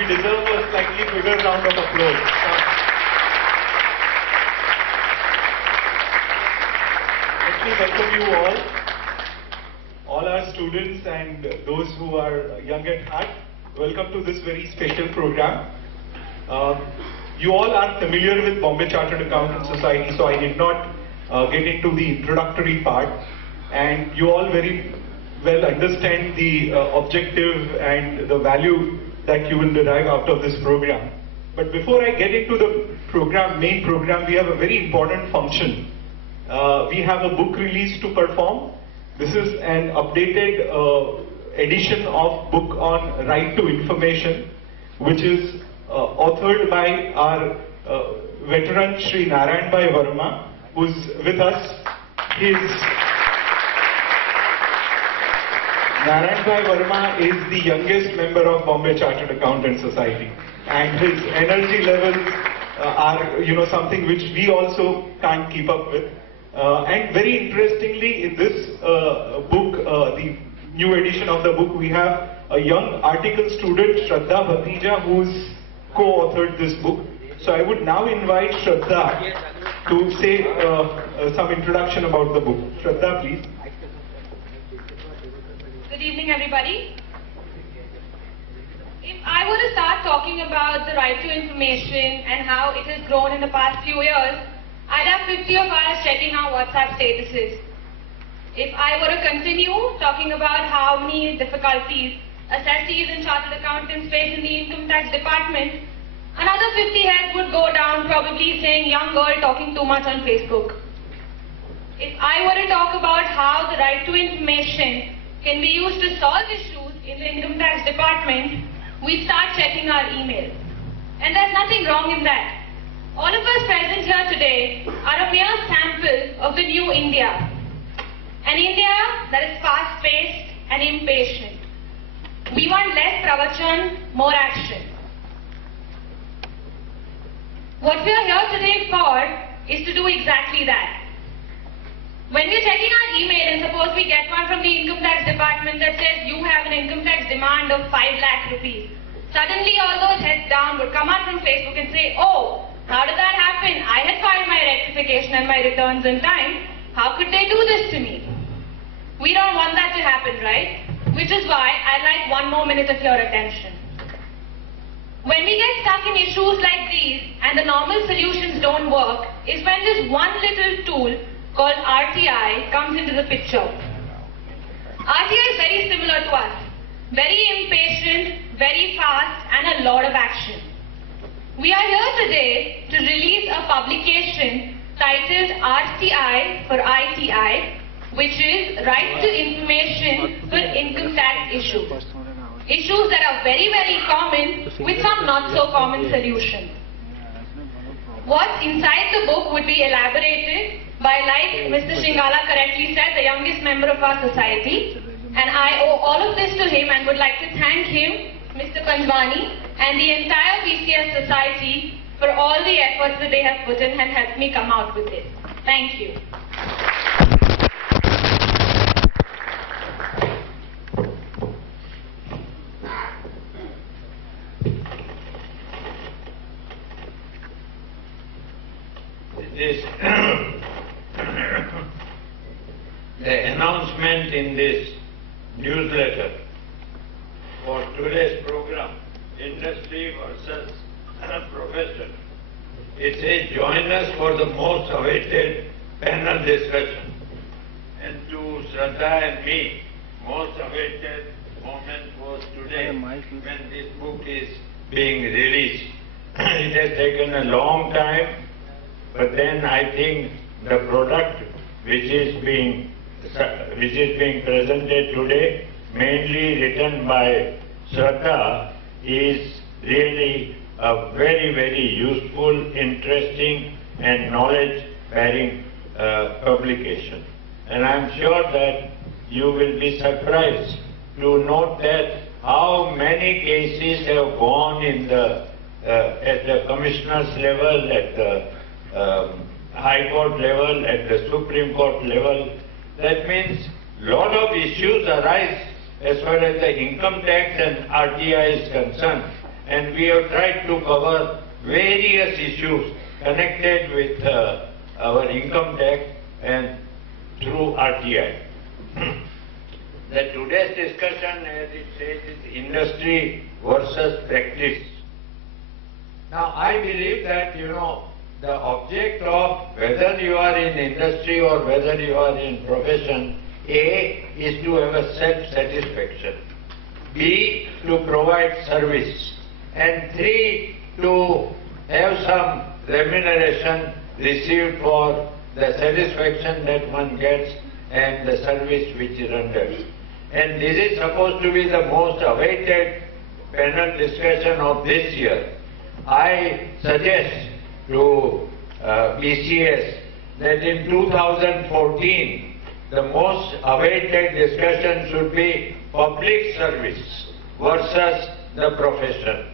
We deserve a slightly bigger round of applause. Let me welcome you all our students and those who are young at heart. Welcome to this very special program. You all are familiar with Bombay Chartered Accountants Society, so I did not get into the introductory part. And you all very well understand the objective and the value that you will derive out of this program. But before I get into the main program, we have a very important function. We have a book release to perform. This is an updated edition of book on right to information, which is authored by our veteran Shri Narayan Bhai Verma, who's with us. Narayan Bhai Verma is the youngest member of Bombay Chartered Accountants Society, and his energy levels are, something which we also can't keep up with. And very interestingly, in this book, the new edition of the book, we have a young article student, Shraddha Bhatija, who's co-authored this book. So I would now invite Shraddha to say some introduction about the book. Shraddha, please. Good evening, everybody. If I were to start talking about the right to information and how it has grown in the past few years, I'd have 50 of us checking our WhatsApp statuses. If I were to continue talking about how many difficulties assessees and chartered accountants face in the income tax department, another 50 heads would go down probably saying young girl talking too much on Facebook. If I were to talk about how the right to information can be used to solve issues in the income tax department, we start checking our emails. And there's nothing wrong in that. All of us present here today are a mere sample of the new India. An India that is fast-paced and impatient. We want less pravachan, more action. What we are here today for is to do exactly that. When we're checking our email and suppose we get one from the income tax department that says you have an income tax demand of 5 lakh rupees, suddenly all those heads down would come out from Facebook and say, oh, how did that happen? I had filed my rectification and my returns in time. How could they do this to me? We don't want that to happen, right? Which is why I'd like one more minute of your attention. When we get stuck in issues like these and the normal solutions don't work is when this one little tool called RTI comes into the picture. RTI is very similar to us. Very impatient, very fast, and a lot of action. We are here today to release a publication titled RTI for ITI, which is Right to Information for Income Tax Issues. Issues that are very, very common with some not so common solutions. What's inside the book would be elaborated by, like Mr. Shingala correctly said, the youngest member of our society. And I owe all of this to him and would like to thank him, Mr. Panjwani, and the entire BCS society for all the efforts that they have put in and helped me come out with this. Thank you. The announcement in this newsletter for today's program, Industry versus Profession. It says, join us for the most awaited panel discussion. And to Shraddha and me, most awaited moment was today when this book is being released. It has taken a long time, but then I think the product which is being presented today, mainly written by Shraddha, is really a very, very useful, interesting and knowledge-bearing publication. And I'm sure that you will be surprised to note that how many cases have gone in the at the commissioner's level, at the High Court level, at the Supreme Court level. That means a lot of issues arise as far as the income tax and RTI is concerned. and we have tried to cover various issues connected with our income tax and through RTI. The today's discussion, as it says, is industry versus practice. Now, I believe that, the object of whether you are in industry or whether you are in profession, A, is to have a self-satisfaction, B, to provide service, and 3, to have some remuneration received for the satisfaction that one gets and the service which is rendered. And this is supposed to be the most awaited panel discussion of this year. I suggest to BCS that in 2014, the most awaited discussion should be public service versus the profession.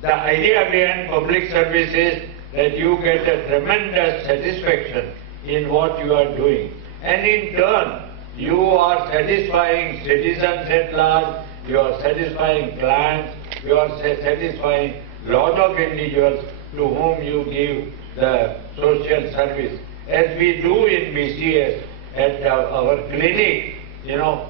The idea behind public service is that you get a tremendous satisfaction in what you are doing. And in turn, you are satisfying citizens at large, you are satisfying clients, you are satisfying lot of individuals to whom you give the social service. As we do in BCS, at our clinic,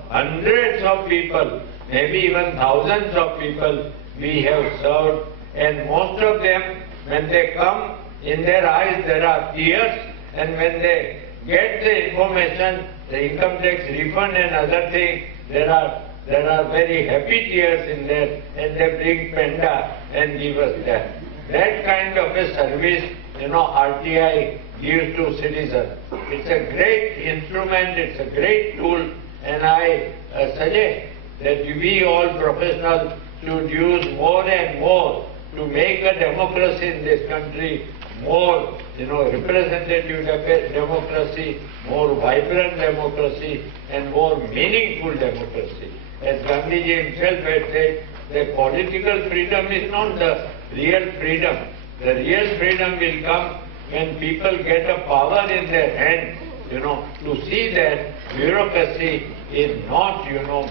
hundreds of people, maybe even thousands of people we have served, and most of them, when they come, in their eyes there are tears, and when they get the information, the income tax refund and other things, there are very happy tears in there, and they bring panda and give us that. That kind of a service, RTI gives to citizens. It's a great instrument, it's a great tool, and I suggest that we all professionals should use more and more to make a democracy in this country more, representative democracy, more vibrant democracy, and more meaningful democracy. As Gandhiji himself had said, that political freedom is not the real freedom. The real freedom will come when people get a power in their hand, to see that bureaucracy is not,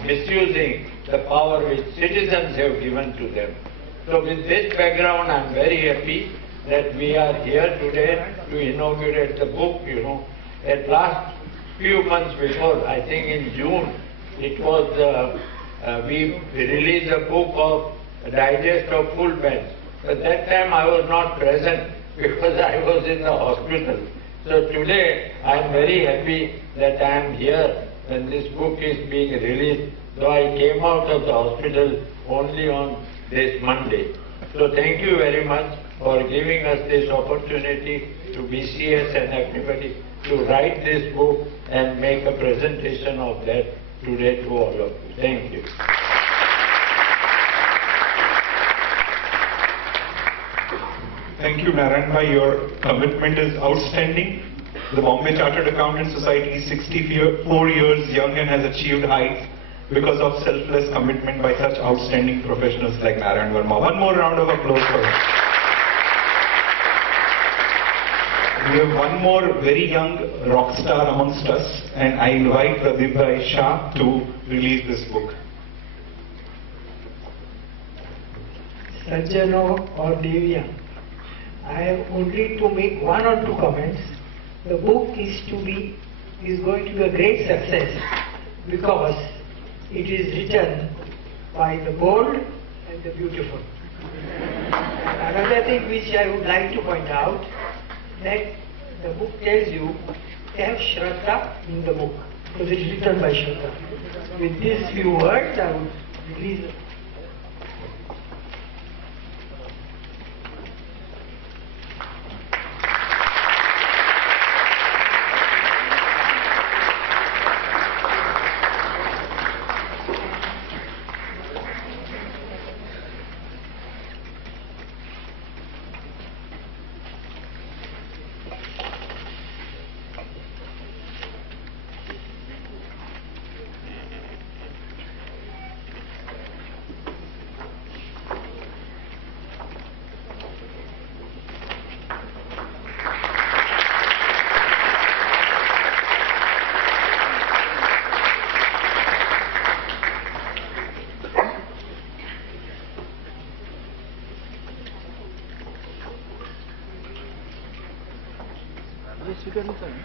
misusing the power which citizens have given to them. So with this background, I am very happy that we are here today to inaugurate the book, At last few months before, I think in June, it was, we released a book of a digest of full bench. But that time I was not present because I was in the hospital. So today I am very happy that I am here when this book is being released, though I came out of the hospital only on this Monday. So thank you very much for giving us this opportunity to BCS and everybody to write this book and make a presentation of that today to all of you. Thank you. Thank you, Narayan bhai. Your commitment is outstanding. The Bombay Chartered Accountants Society is 64 years young and has achieved heights because of selfless commitment by such outstanding professionals like Narayan Verma. One more round of applause for him. We have one more very young rock star amongst us, and I invite Pradeep Bhai Shah to release this book. Sajjano or Devya, I have only to make one or two comments. The book is going to be a great success because it is written by the bold and the beautiful. And another thing which I would like to point out, that the book tells you to have Shraddha in the book, because it is written by Shraddha. With these few words, I would release it.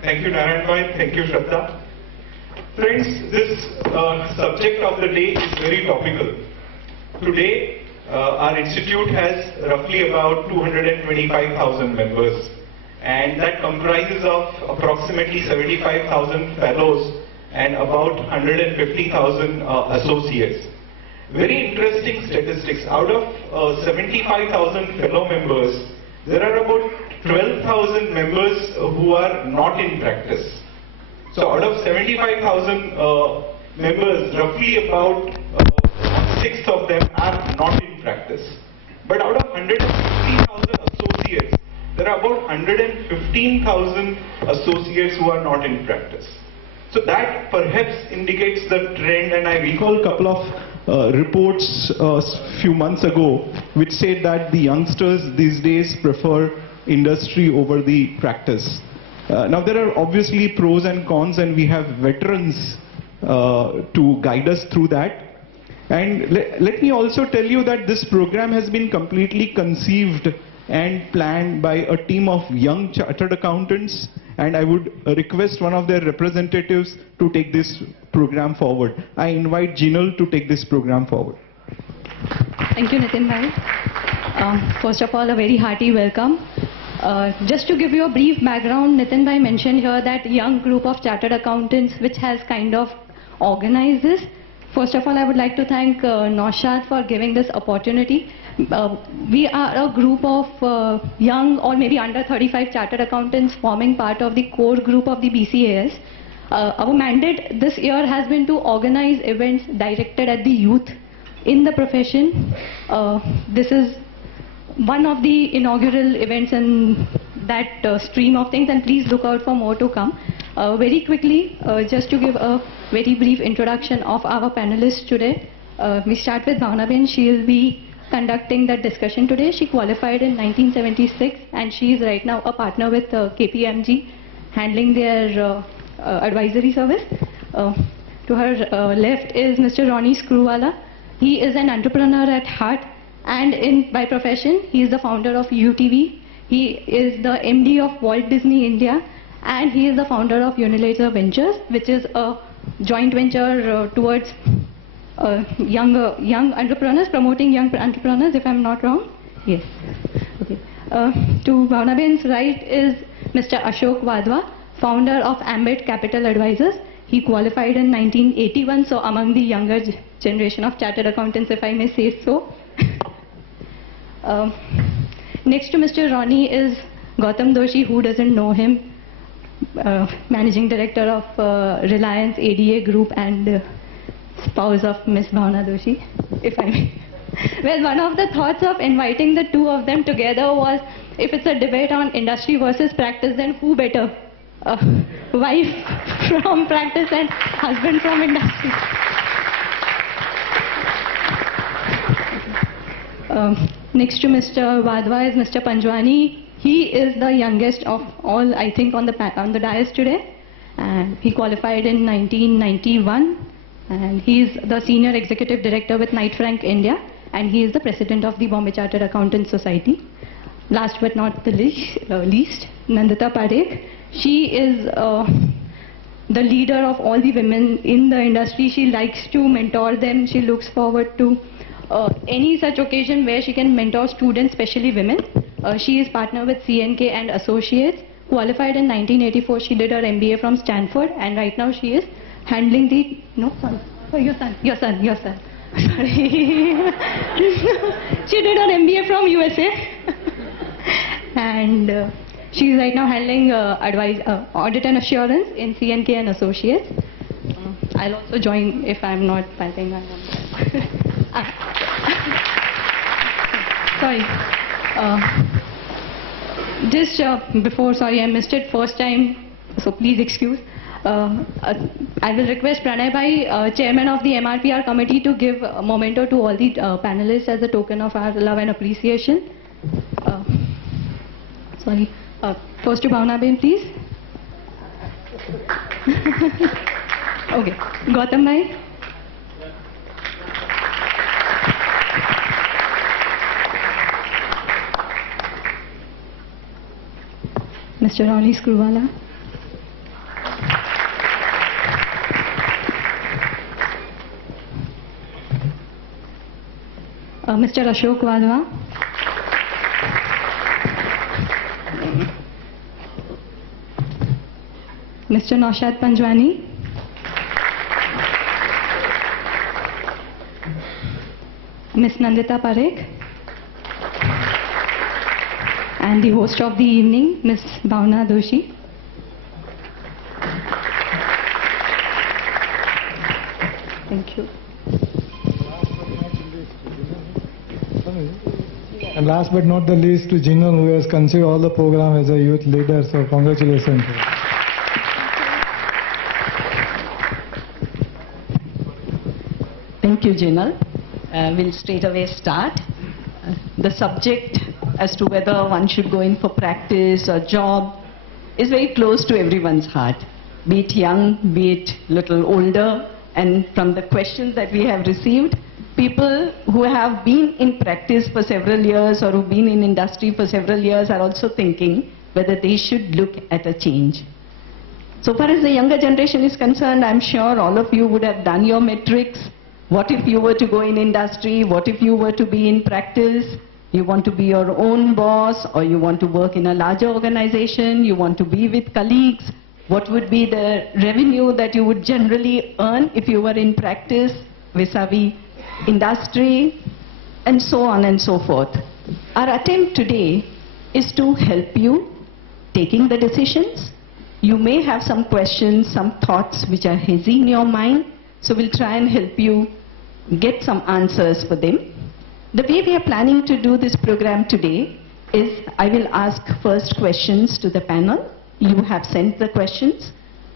Thank you, Narayan Bhai. Thank you, Shraddha. Friends, this subject of the day is very topical. Today, our institute has roughly about 225,000 members, and that comprises of approximately 75,000 fellows and about 150,000 associates. Very interesting statistics. Out of 75,000 fellow members, there are about 12,000 members who are not in practice. So out of 75,000 members, roughly about 1/6 of them are not in practice. But out of 150,000 associates, there are about 115,000 associates who are not in practice. So that perhaps indicates the trend, and I recall a couple of reports a few months ago which said that the youngsters these days prefer industry over the practice. Now there are obviously pros and cons, and we have veterans to guide us through that. And let me also tell you that this program has been completely conceived and planned by a team of young chartered accountants, and I would request one of their representatives to take this program forward. I invite Jinal to take this program forward. Thank you, Nitin bhai. First of all, a very hearty welcome. Just to give you a brief background, Nitin bhai mentioned here that young group of chartered accountants which has kind of organized this. First of all, I would like to thank Naushad for giving this opportunity. We are a group of young or maybe under 35 chartered accountants forming part of the core group of the BCAS. Our mandate this year has been to organize events directed at the youth in the profession. This is one of the inaugural events in that stream of things, and please look out for more to come. Very quickly, just to give a very brief introduction of our panelists today. We start with Bhavna Ben. She will be conducting that discussion today. She qualified in 1976 and she is right now a partner with KPMG, handling their advisory service. To her left is Mr. Ronnie Screwwala. He is an entrepreneur at heart, and by profession he is the founder of UTV. He is the MD of Walt Disney India, and he is the founder of Unilater Ventures, which is a joint venture towards young entrepreneurs, promoting young entrepreneurs, if I'm not wrong. Yes. Okay. To Bhavna Ben's right is Mr. Ashok Wadhwa, founder of Ambit Capital Advisors. He qualified in 1981, so among the younger generation of chartered accountants, if I may say so. Next to Mr. Ronnie is Gautam Doshi. Who doesn't know him? Managing Director of Reliance ADA Group and spouse of Miss Bhavna Doshi, if I may. Well, one of the thoughts of inviting the two of them together was, if it's a debate on industry versus practice, then who better? Wife from practice and husband from industry. Next to Mr. Wadhwa is Mr. Panjwani. He is the youngest of all, I think, on the dais today, and he qualified in 1991, and he is the Senior Executive Director with Knight Frank India, and he is the President of the Bombay Chartered Accountants Society. Last but not the least, Nandita Parekh. She is the leader of all the women in the industry. She likes to mentor them. She looks forward to any such occasion where she can mentor students, especially women. She is partner with CNK and Associates. Qualified in 1984, she did her MBA from Stanford, and right now she is handling the your son. Sorry, she did her MBA from USA, and she is right now handling audit and assurance in CNK and Associates. I'll also join if I'm not typing. Sorry. Just before, sorry, I missed it first time, so please excuse. I will request Pranay Bhai, Chairman of the MRPR committee, to give a memento to all the panelists as a token of our love and appreciation. Sorry. First to Bhavna Ben, please. Okay. Gautam Bhai. Mr. Ronnie Screwvala. Mr. Ashok Wadhwa. Mr. Naushad Panjwani. Ms. Nandita Parekh. And the host of the evening, Ms. Bhavna Doshi. Thank you. And last but not the least, to Jinal, who has conceived all the program as a youth leader. So congratulations. Thank you, Jinal. We'll straight away start. The subject as to whether one should go in for practice or job is very close to everyone's heart, be it young, be it little older. And from the questions that we have received, people who have been in practice for several years or who've been in industry for several years are also thinking whether they should look at a change. So far as the younger generation is concerned, I'm sure all of you would have done your metrics. What if you were to go in industry? What if you were to be in practice? You want to be your own boss, or you want to work in a larger organization, you want to be with colleagues. What would be the revenue that you would generally earn if you were in practice vis-a-vis industry, and so on and so forth. Our attempt today is to help you taking the decisions. You may have some questions, some thoughts which are hazy in your mind, so we'll try and help you get some answers for them. The way we are planning to do this program today is I will ask first questions to the panel. You have sent the questions,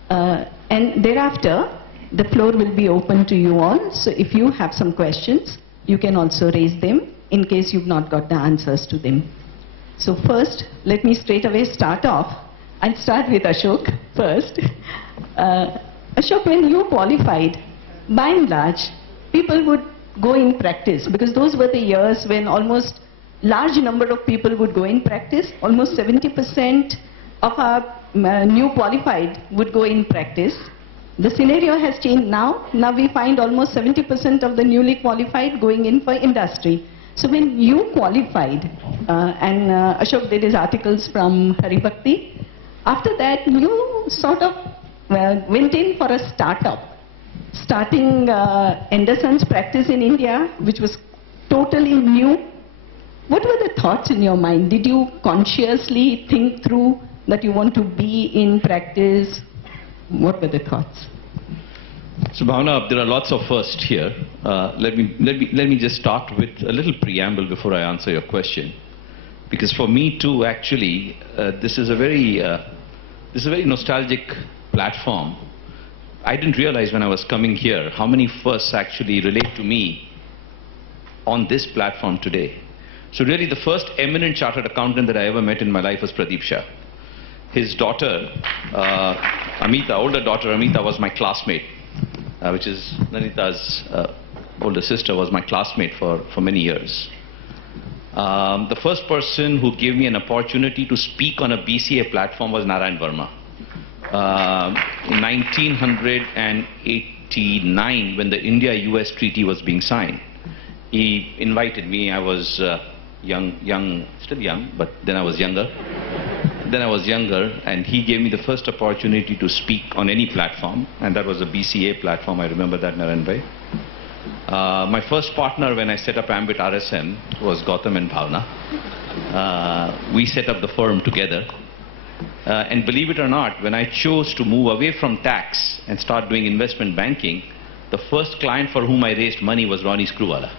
and thereafter the floor will be open to you all. So if you have some questions, you can also raise them in case you've not got the answers to them. So first, let me straight away start off. I'll start with Ashok first. Ashok, when you qualified, by and large, people would go in practice, because those were the years when almost large number of people would go in practice. Almost 70% of our new qualified would go in practice. The scenario has changed now. Now we find almost 70% of the newly qualified going in for industry. So when you qualified, and Ashok did his articles from Haribhakti, after that you sort of went in for a startup. Starting Anderson's practice in India, which was totally new. What were the thoughts in your mind? Did you consciously think through that you want to be in practice? What were the thoughts? So Bhavna, there are lots of firsts here. Let me just start with a little preamble before I answer your question. Because for me too, actually, this is a very nostalgic platform. I didn't realize when I was coming here how many firsts actually relate to me on this platform today. So really the first eminent chartered accountant that I ever met in my life was Pradeep Shah. His daughter, Amita, older daughter Amita, was my classmate, which is Nanita's older sister, was my classmate for many years. The first person who gave me an opportunity to speak on a BCA platform was Narayan Verma. In 1989, when the India-US treaty was being signed, he invited me. I was still young, but then I was younger. And he gave me the first opportunity to speak on any platform, and that was a BCA platform. I remember that, Narayan Bhai. My first partner when I set up Ambit RSM was Gautam and Bhavna. We set up the firm together. And believe it or not, when I chose to move away from tax and start doing investment banking, the first client for whom I raised money was Ronnie Screwvala.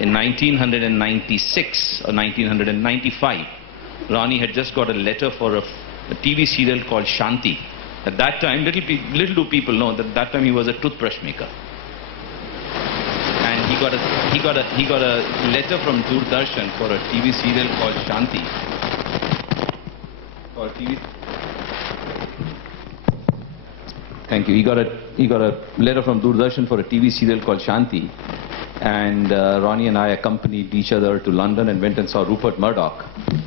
In 1996 or 1995, Ronnie had just got a letter for a TV serial called Shanti. At that time, little do people know that that time he was a toothbrush maker. And he got a letter from Doordarshan for a TV serial called Shanti. Thank you. He got a letter from Doordarshan for a TV serial called Shanti. and Ronnie and I accompanied each other to London and went and saw Rupert Murdoch.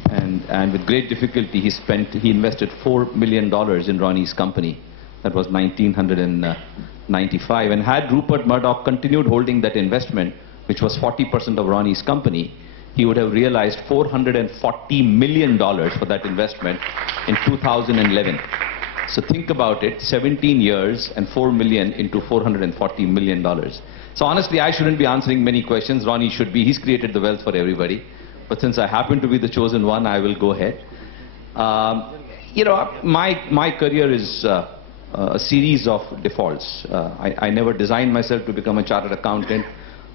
And with great difficulty, he invested $4 million in Ronnie's company. That was 1995. And had Rupert Murdoch continued holding that investment, which was 40% of Ronnie's company, he would have realized $440 million for that investment in 2011. So think about it, 17 years and 4 million into $440 million. So honestly, I shouldn't be answering many questions. Ronnie should be. He's created the wealth for everybody. But since I happen to be the chosen one, I will go ahead. You know, my career is a series of defaults. I never designed myself to become a chartered accountant.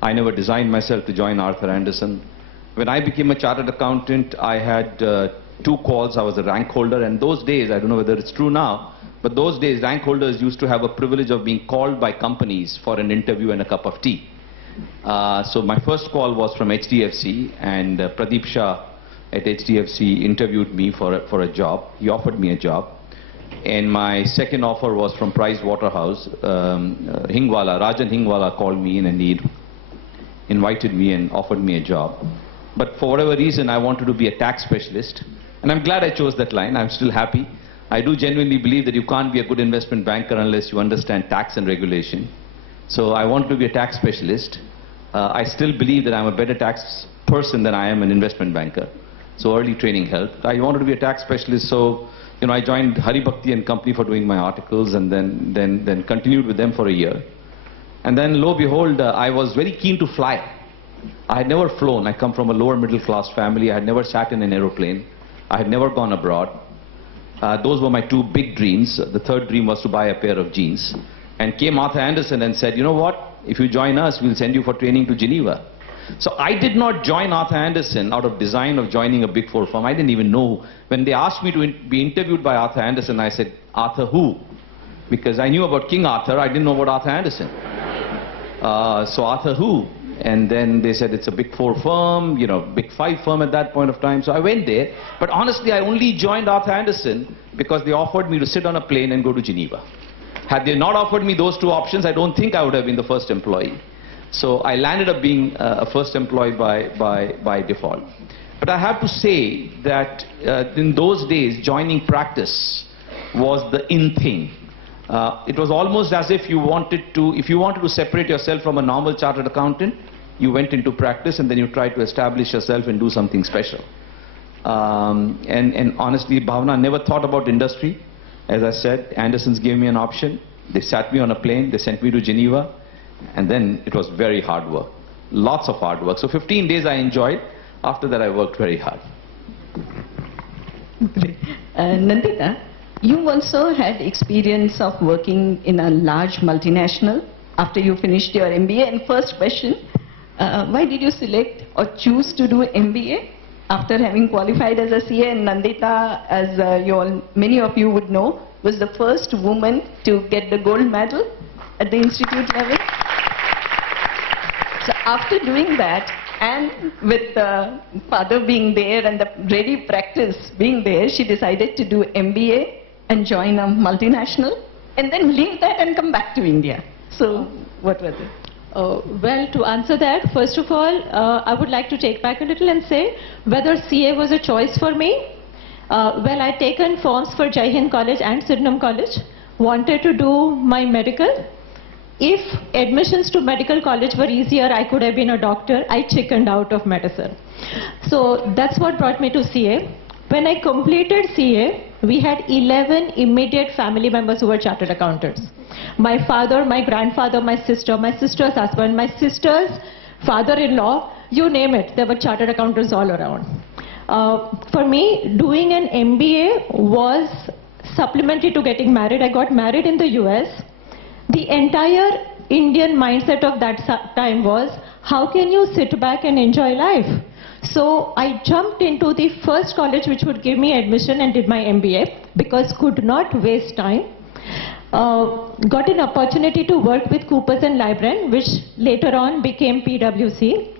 I never designed myself to join Arthur Andersen. When I became a chartered accountant, I had 2 calls. I was a rank holder, and those days, I don't know whether it's true now, but those days rank holders used to have a privilege of being called by companies for an interview and a cup of tea. So my first call was from HDFC, and Pradeep Shah at HDFC interviewed me for a job. He offered me a job. And my second offer was from Price Waterhouse. Rajan Hingwala called me in and he invited me and offered me a job. But for whatever reason, I wanted to be a tax specialist. And I'm glad I chose that line. I'm still happy. I do genuinely believe that you can't be a good investment banker unless you understand tax and regulation. So I wanted to be a tax specialist. I still believe that I'm a better tax person than I am an investment banker. So early training helped. I wanted to be a tax specialist, so you know, I joined Hari Bhakti and Company for doing my articles, and then continued with them for a year. And then lo and behold, I was very keen to fly. I had never flown. I come from a lower middle class family. I had never sat in an aeroplane. I had never gone abroad. Those were my 2 big dreams. The third dream was to buy a pair of jeans. And came Arthur Andersen and said, you know what, if you join us, we'll send you for training to Geneva. So I did not join Arthur Andersen out of design of joining a Big 4 firm. I didn't even know. When they asked me to be interviewed by Arthur Andersen, I said, Arthur who? Because I knew about King Arthur, I didn't know about Arthur Andersen. So Arthur who? And then they said it's a Big 4 firm, you know, Big 5 firm at that point of time. So I went there. But honestly, I only joined Arthur Andersen because they offered me to sit on a plane and go to Geneva. Had they not offered me those 2 options, I don't think I would have been the first employee. So I landed up being a first employee by default. But I have to say that in those days, joining practice was the in thing. It was almost as if you wanted to separate yourself from a normal chartered accountant, you went into practice and then you tried to establish yourself and do something special. And honestly, Bhavna never thought about industry. As I said, Andersens gave me an option. They sat me on a plane, they sent me to Geneva, and then it was very hard work. Lots of hard work. So 15 days I enjoyed. After that I worked very hard. Nandita, you also had experience of working in a large multinational after you finished your MBA. And first question, why did you select or choose to do MBA after having qualified as a CA? And Nandita, as many of you would know, was the first woman to get the gold medal at the institute level. So after doing that, and with father being there and the ready practice being there, she decided to do MBA and join a multinational and then leave that and come back to India. So what was it? Well, to answer that, first of all, I would like to take back a little and say whether CA was a choice for me. Well, I'd taken forms for Jai Hind College and Sydenham College, wanted to do my medical. If admissions to medical college were easier, I could have been a doctor. I chickened out of medicine. So that's what brought me to CA. When I completed CA, we had 11 immediate family members who were chartered accountants. My father, my grandfather, my sister's husband, my sister's father-in-law, you name it, there were chartered accountants all around. For me, doing an MBA was supplementary to getting married. I got married in the US. The entire Indian mindset of that time was, how can you sit back and enjoy life? So I jumped into the first college which would give me admission and did my MBA because could not waste time. Got an opportunity to work with Coopers & Lybrand, which later on became PwC.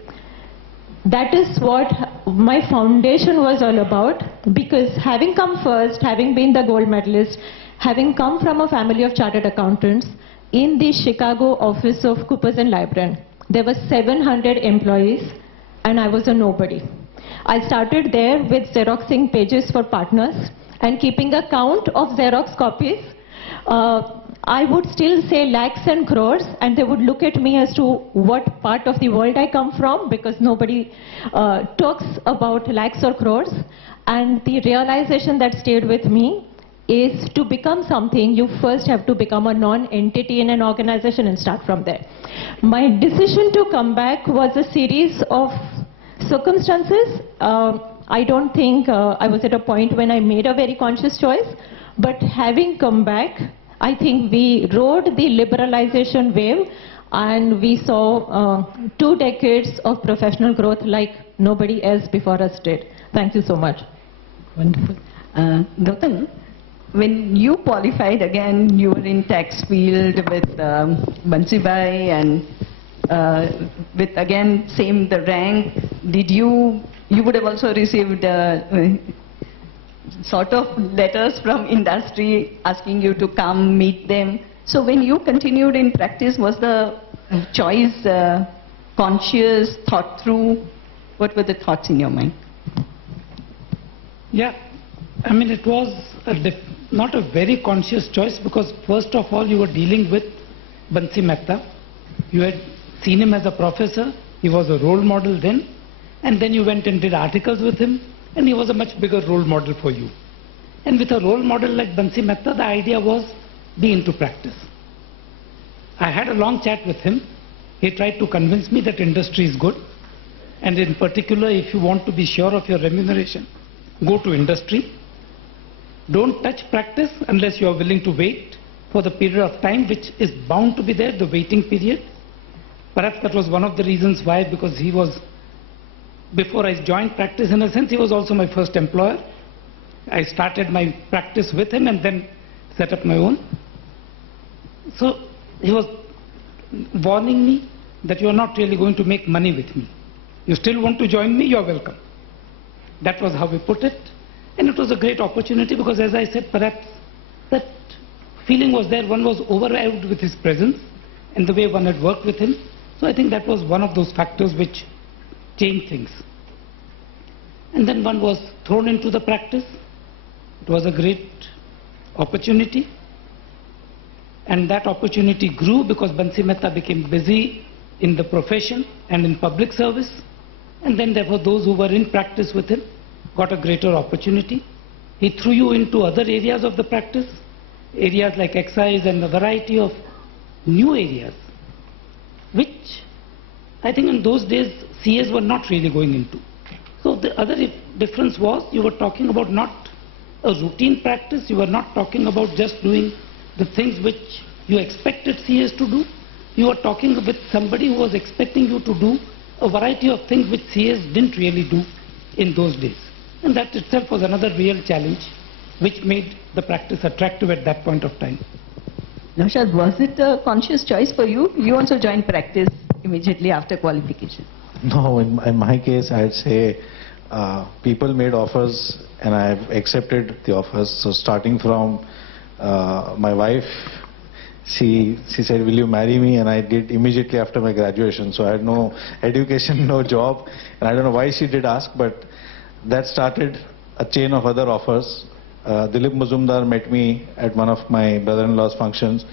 That is what my foundation was all about, because having come first, having been the gold medalist, having come from a family of chartered accountants, in the Chicago office of Coopers & Lybrand, there were 700 employees and I was a nobody. I started there with Xeroxing pages for partners and keeping a count of Xerox copies. I would still say lakhs and crores, and they would look at me as to what part of the world I come from, because nobody talks about lakhs or crores. And the realization that stayed with me is, to become something, you first have to become a non-entity in an organization and start from there. My decision to come back was a series of circumstances. I don't think I was at a point when I made a very conscious choice, but having come back, I think we rode the liberalization wave and we saw 2 decades of professional growth like nobody else before us did. Thank you so much. Wonderful. Gautam, when you qualified again, you were in tax field with Bansibai and with again same the rank. Did you would have also received sort of letters from industry asking you to come meet them. So when you continued in practice, was the choice conscious, thought through? What were the thoughts in your mind? Yeah, I mean it was not a very conscious choice, because first of all you were dealing with Bansi Mehta. You had seen him as a professor, he was a role model then, and then you went and did articles with him, and he was a much bigger role model for you. And with a role model like Bansi Mehta, the idea was be into practice. I had a long chat with him. He tried to convince me that industry is good, and in particular, if you want to be sure of your remuneration, go to industry. Don't touch practice unless you are willing to wait for the period of time which is bound to be there, the waiting period. Perhaps that was one of the reasons why, because he was, before I joined practice, in a sense, he was also my first employer. I started my practice with him and then set up my own. So he was warning me that you are not really going to make money with me. You still want to join me, you are welcome. That was how we put it. And it was a great opportunity, because as I said, perhaps that feeling was there. One was overawed with his presence and the way one had worked with him. So I think that was one of those factors which changed things. And then one was thrown into the practice. It was a great opportunity. And that opportunity grew because Bansi Mehta became busy in the profession and in public service. And then therefore those who were in practice with him got a greater opportunity. He threw you into other areas of the practice, areas like excise and a variety of new areas, which I think in those days CAs were not really going into. So the other difference was, you were talking about not a routine practice, you were not talking about just doing the things which you expected CAs to do. You were talking with somebody who was expecting you to do a variety of things which CAs didn't really do in those days. And that itself was another real challenge which made the practice attractive at that point of time. Naushad, was it a conscious choice for you? You also joined practice immediately after qualification. No, in my case, I'd say people made offers and I've accepted the offers. So starting from my wife, she said, will you marry me? And I did immediately after my graduation. So I had no education, no job. And I don't know why she did ask, but that started a chain of other offers. Dilip Mazumdar met me at one of my brother-in-law's functions.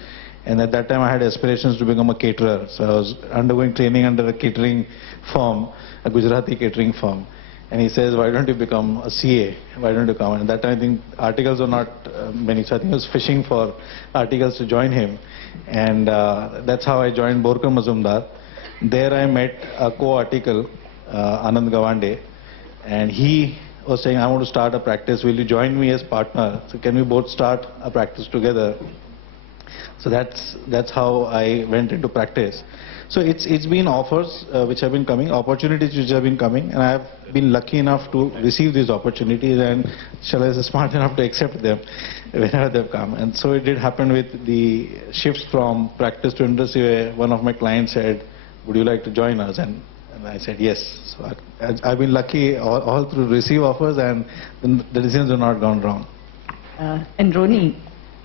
And at that time I had aspirations to become a caterer. So I was undergoing training under a catering firm, a Gujarati catering firm. And he says, why don't you become a CA? Why don't you come? And at that time I think articles were not many. So I think I was fishing for articles to join him. And that's how I joined Borkar Mazumdar. There I met a co-article, Anand Gawande. And he was saying, I want to start a practice. Will you join me as partner? So can we both start a practice together? So that's how I went into practice. So it's been offers which have been coming, opportunities which have been coming, and I have been lucky enough to receive these opportunities, and shall I say smart enough to accept them whenever they've come. And so it did happen with the shifts from practice to industry, where one of my clients said, would you like to join us? And I said yes. So I've been lucky all through receive offers, and the decisions have not gone wrong. And Roni,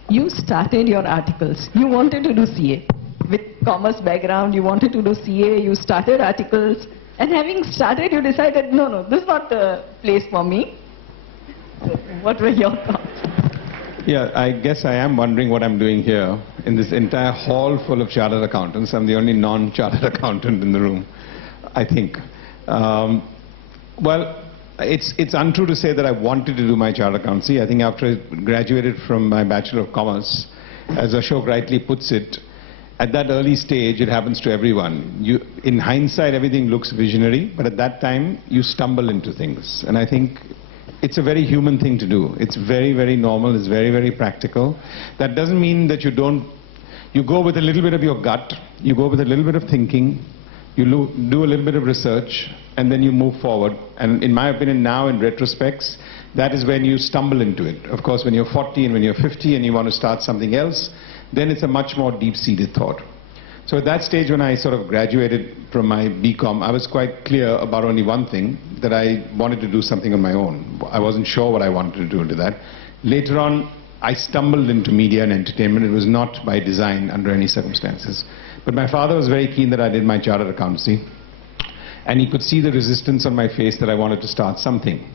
you started your articles. You wanted to do CA. with commerce background, you wanted to do CA, you started articles, and having started, you decided, no, this is not the place for me. So what were your thoughts? Yeah, I guess I am wondering what I'm doing here in this entire hall full of chartered accountants. I'm the only non-chartered accountant in the room, I think. Well, it's untrue to say that I wanted to do my chartered accountancy. I think after I graduated from my Bachelor of Commerce, as Ashok rightly puts it, at that early stage, it happens to everyone. In hindsight, everything looks visionary, but at that time, you stumble into things. And I think it's a very human thing to do. It's very, very normal. It's very, very practical. That doesn't mean that you go with a little bit of your gut, you go with a little bit of thinking, you do a little bit of research, and then you move forward. And in my opinion now, in retrospects, that is when you stumble into it. Of course, when you're 40 and when you're 50 and you want to start something else, then it's a much more deep-seated thought. So at that stage when I sort of graduated from my BCom, I was quite clear about only one thing, that I wanted to do something on my own. I wasn't sure what I wanted to do into that. Later on, I stumbled into media and entertainment. It was not by design under any circumstances. But my father was very keen that I did my chartered accountancy. And he could see the resistance on my face that I wanted to start something.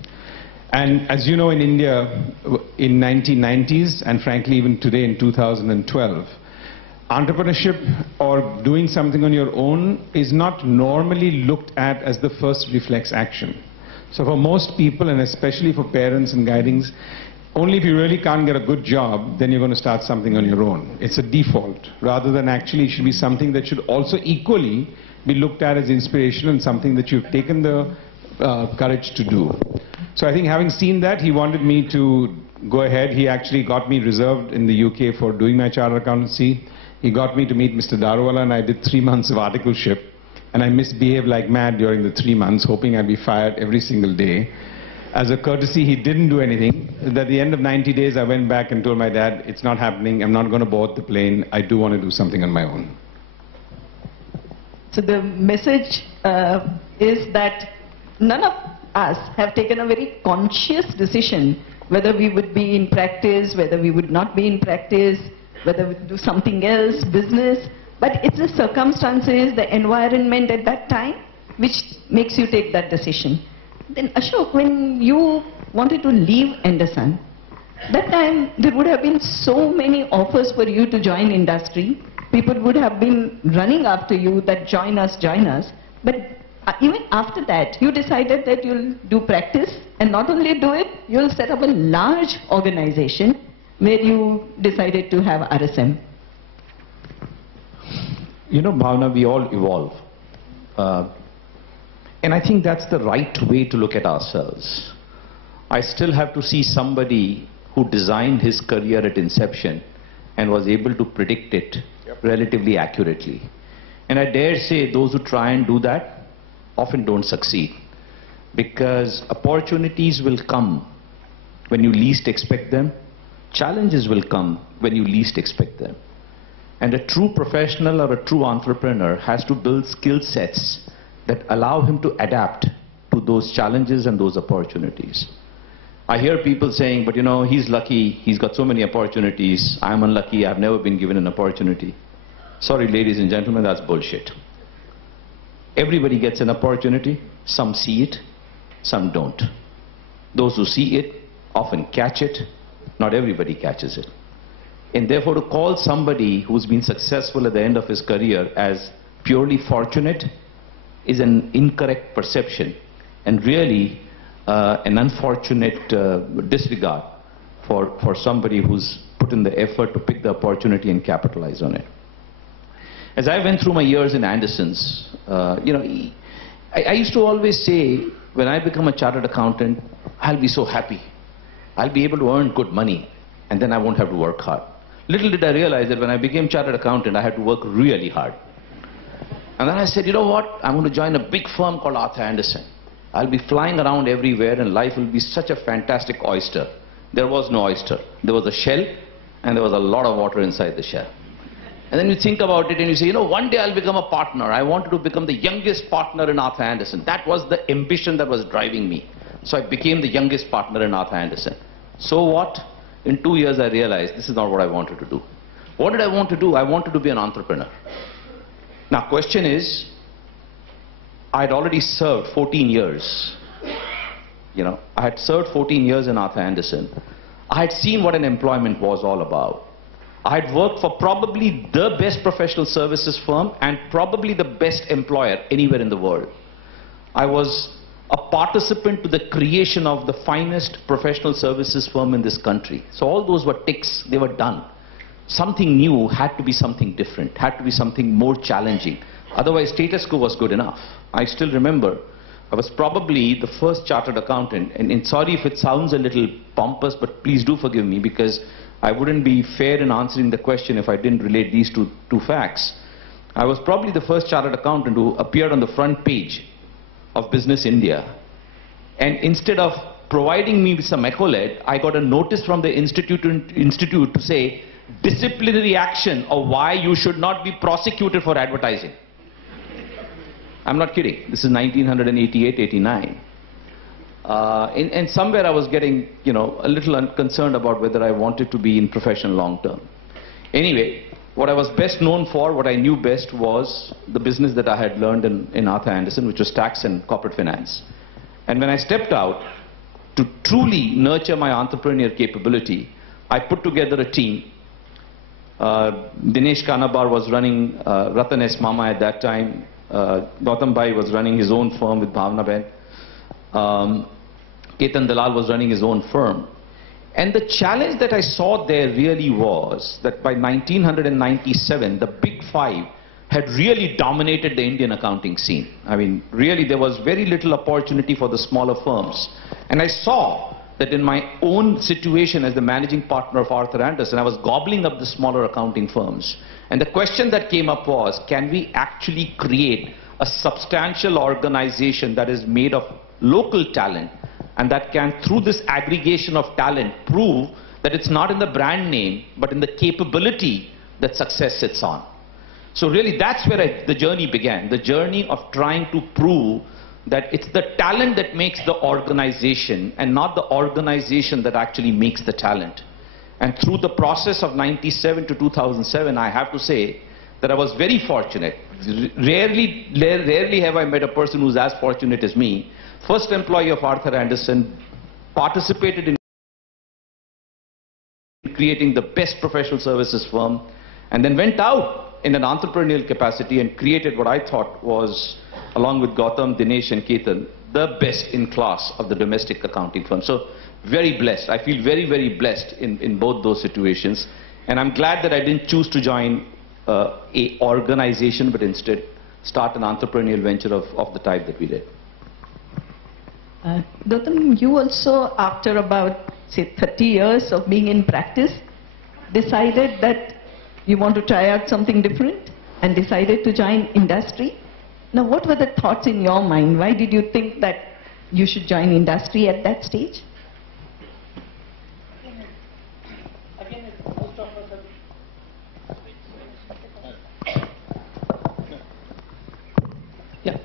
And as you know, in India, in 1990s, and frankly even today in 2012, entrepreneurship or doing something on your own is not normally looked at as the first reflex action. So for most people, and especially for parents and guidings, only if you really can't get a good job, then you're going to start something on your own. It's a default, rather than actually it should be something that should also equally be looked at as inspiration and something that you've taken the courage to do. So I think having seen that, he wanted me to go ahead. He actually got me reserved in the UK for doing my chartered accountancy. He got me to meet Mr. Darwala, and I did 3 months of articleship. And I misbehaved like mad during the 3 months, hoping I'd be fired every single day. As a courtesy, he didn't do anything. At the end of 90 days, I went back and told my dad, it's not happening. I'm not going to board the plane. I do want to do something on my own. So the message is that none of us have taken a very conscious decision whether we would be in practice, whether we would not be in practice, whether we do something else, business. But it's the circumstances, the environment at that time, which makes you take that decision. Then Ashok, when you wanted to leave Anderson, that time there would have been so many offers for you to join industry. People would have been running after you that join us. But even after that, you decided that you'll do practice, and not only do it, you'll set up a large organization where you decided to have RSM. You know, Bhavna, we all evolve. And I think that's the right way to look at ourselves. I still have to see somebody who designed his career at inception and was able to predict it relatively accurately. And I dare say those who try and do that often don't succeed, because opportunities will come when you least expect them. Challenges will come when you least expect them. And a true professional or a true entrepreneur has to build skill sets that allow him to adapt to those challenges and those opportunities. I hear people saying, but you know, he's lucky, he's got so many opportunities, I'm unlucky, I've never been given an opportunity. Sorry, ladies and gentlemen, that's bullshit. Everybody gets an opportunity. Some see it, some don't. Those who see it often catch it. Not everybody catches it. And therefore, to call somebody who's been successful at the end of his career as purely fortunate is an incorrect perception, and really an unfortunate disregard for somebody who's put in the effort to pick the opportunity and capitalize on it. As I went through my years in Anderson's, you know, I used to always say, when I become a chartered accountant, I'll be so happy. I'll be able to earn good money, and then I won't have to work hard. Little did I realize that when I became chartered accountant, I had to work really hard. And then I said, you know what, I'm going to join a big firm called Arthur Andersen. I'll be flying around everywhere, and life will be such a fantastic oyster. There was no oyster. There was a shell, and there was a lot of water inside the shell. And then you think about it and you say, you know, one day I'll become a partner. I wanted to become the youngest partner in Arthur Andersen. That was the ambition that was driving me. So I became the youngest partner in Arthur Andersen. So what? In 2 years I realized this is not what I wanted to do. What did I want to do? I wanted to be an entrepreneur. Now, question is, I'd already served 14 years. I had served 14 years in Arthur Andersen. I had seen what an employment was all about. I had worked for probably the best professional services firm and probably the best employer anywhere in the world. I was a participant to the creation of the finest professional services firm in this country. So all those were ticks, they were done. Something new had to be something different, had to be something more challenging. Otherwise, status quo was good enough. I still remember, I was probably the first chartered accountant, and sorry if it sounds a little pompous, but please do forgive me, because I wouldn't be fair in answering the question if I didn't relate these two facts. I was probably the first chartered accountant who appeared on the front page of Business India. And instead of providing me with some accolade, I got a notice from the institute to say, disciplinary action or why you should not be prosecuted for advertising. I'm not kidding. This is 1988, 89. And somewhere I was getting, a little concerned about whether I wanted to be in profession long term. Anyway, what I was best known for, what I knew best was the business that I had learned in Arthur Andersen, which was tax and corporate finance. And when I stepped out to truly nurture my entrepreneurial capability, I put together a team. Dinesh Kanabar was running Ratan S. Mama at that time. Gautam Bhai was running his own firm with Bhavna Ben. Ketan Dalal was running his own firm. And the challenge that I saw there really was that by 1997, the Big Five had really dominated the Indian accounting scene. I mean, really there was very little opportunity for the smaller firms. And I saw that in my own situation as the managing partner of Arthur Andersen, I was gobbling up the smaller accounting firms. And the question that came up was, can we actually create a substantial organization that is made of local talent and that can, through this aggregation of talent, prove that it's not in the brand name, but in the capability that success sits on. So really that's where the journey began, the journey of trying to prove that it's the talent that makes the organization and not the organization that actually makes the talent. And through the process of 97 to 2007, I have to say that I was very fortunate. Rarely have I met a person who's as fortunate as me. First employee of Arthur Andersen, participated in creating the best professional services firm, and then went out in an entrepreneurial capacity and created what I thought was, along with Gautam, Dinesh and Ketan, the best in class of the domestic accounting firm. So very blessed. I feel very, very blessed in both those situations. And I'm glad that I didn't choose to join a organization, but instead start an entrepreneurial venture of the type that we did. Gautam, you also, after about, say, 30 years of being in practice, decided that you want to try out something different and decided to join industry. Now, what were the thoughts in your mind? Why did you think that you should join industry at that stage? Yeah.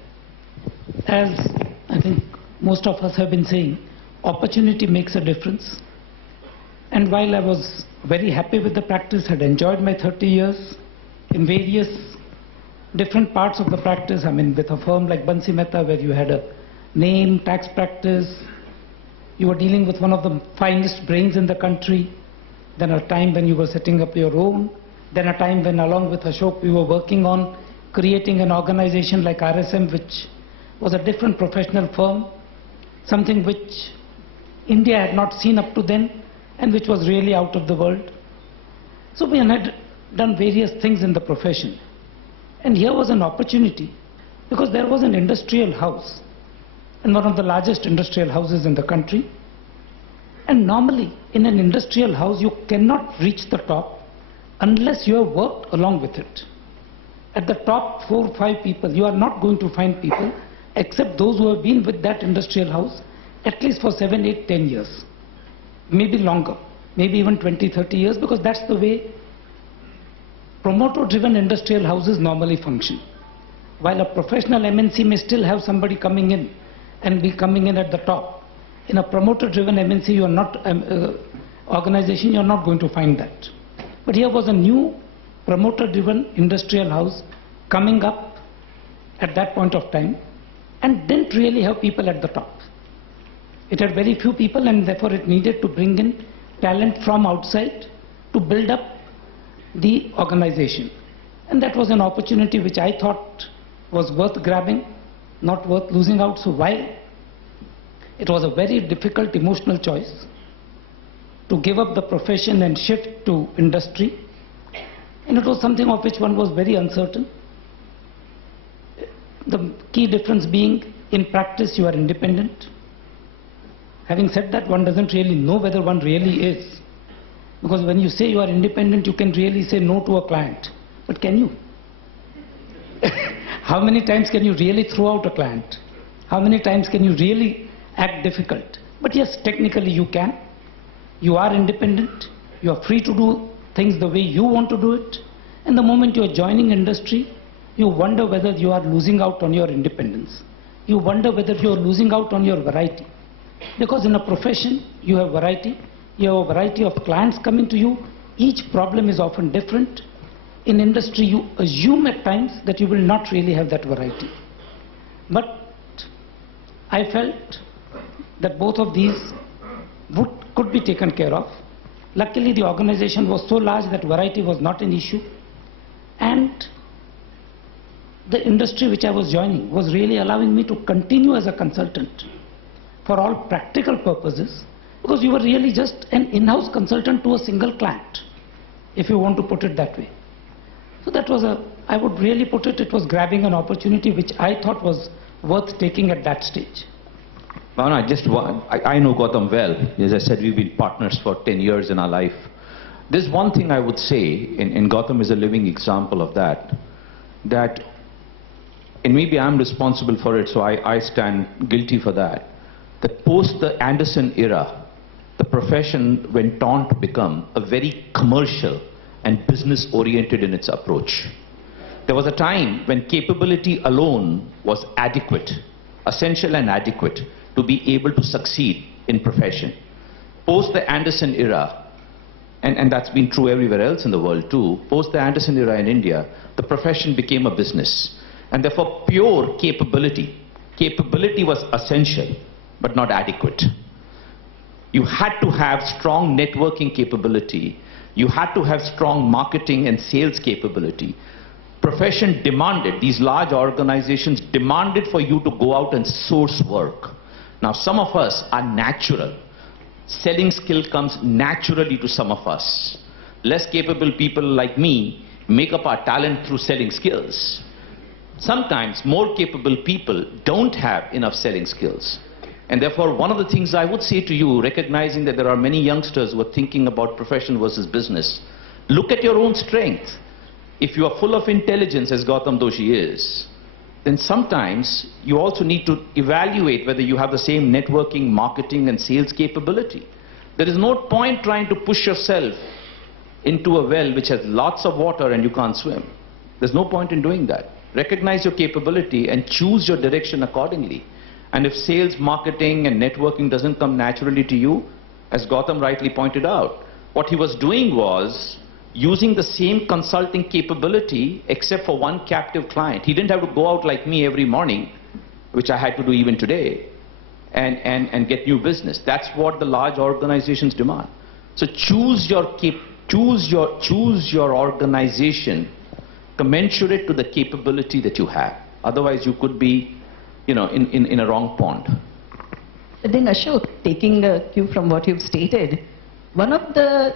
As I think most of us have been saying, opportunity makes a difference. And while I was very happy with the practice, had enjoyed my 30 years in various different parts of the practice, I mean, with a firm like Bansi Mehta, where you had a name, tax practice, you were dealing with one of the finest brains in the country, then a time when you were setting up your own, then a time when along with Ashok we were working on creating an organization like RSM, which was a different professional firm, something which India had not seen up to then and which was really out of the world. So we had done various things in the profession. And here was an opportunity because there was an industrial house, and one of the largest industrial houses in the country. And normally in an industrial house you cannot reach the top unless you have worked along with it. At the top 4 or 5 people, you are not going to find people except those who have been with that industrial house at least for 7, 8, 10 years. Maybe longer, maybe even 20, 30 years, because that's the way promoter-driven industrial houses normally function. While a professional MNC may still have somebody coming in and be coming in at the top, in a promoter-driven MNC, you are not organization, you are not going to find that. But here was a new promoter-driven industrial house coming up at that point of time and didn't really have people at the top. It had very few people, and therefore it needed to bring in talent from outside to build up the organization. And that was an opportunity which I thought was worth grabbing, not worth losing out. So while it was a very difficult emotional choice to give up the profession and shift to industry, and it was something of which one was very uncertain. The key difference being, in practice you are independent. Having said that, one doesn't really know whether one really is. Because when you say you are independent, you can really say no to a client. But can you? How many times can you really throw out a client? How many times can you really act difficult? But yes, technically you can. You are independent. You are free to do things the way you want to do it. And the moment you are joining industry, you wonder whether you are losing out on your independence. You wonder whether you are losing out on your variety. Because in a profession, you have variety. You have a variety of clients coming to you. Each problem is often different. In industry, you assume at times that you will not really have that variety. But I felt that both of these could be taken care of. Luckily, the organization was so large that variety was not an issue. And the industry which I was joining was really allowing me to continue as a consultant for all practical purposes, because you were really just an in-house consultant to a single client, if you want to put it that way. So that was I would really put it, it was grabbing an opportunity which I thought was worth taking at that stage. Bhavana, I know Gautam well. As I said, we've been partners for 10 years in our life. There's one thing I would say, and Gautam is a living example of that, and maybe I'm responsible for it, so I stand guilty for that post the Anderson era, the profession went on to become a very commercial and business-oriented in its approach. There was a time when capability alone was adequate, essential and adequate, to be able to succeed in profession. Post the Anderson era, and that's been true everywhere else in the world too, post the Anderson era in India, the profession became a business. And therefore pure capability was essential, but not adequate. You had to have strong networking capability. You had to have strong marketing and sales capability. Profession demanded, these large organizations demanded for you to go out and source work. Now some of us are natural. Selling skill comes naturally to some of us. Less capable people like me make up our talent through selling skills. Sometimes more capable people don't have enough selling skills. And therefore, one of the things I would say to you, recognizing that there are many youngsters who are thinking about profession versus business, look at your own strength. If you are full of intelligence, as Gautam Doshi is, then sometimes you also need to evaluate whether you have the same networking, marketing, and sales capability. There is no point trying to push yourself into a well which has lots of water and you can't swim. There's no point in doing that. Recognize your capability and choose your direction accordingly. And if sales, marketing, and networking doesn't come naturally to you, as Gautam rightly pointed out, what he was doing was using the same consulting capability except for one captive client. He didn't have to go out like me every morning, which I had to do even today, and get new business. That's what the large organizations demand. So choose your organization commensurate to the capability that you have. Otherwise you could be in a wrong pond. But then Ashok, taking a cue from what you've stated, one of the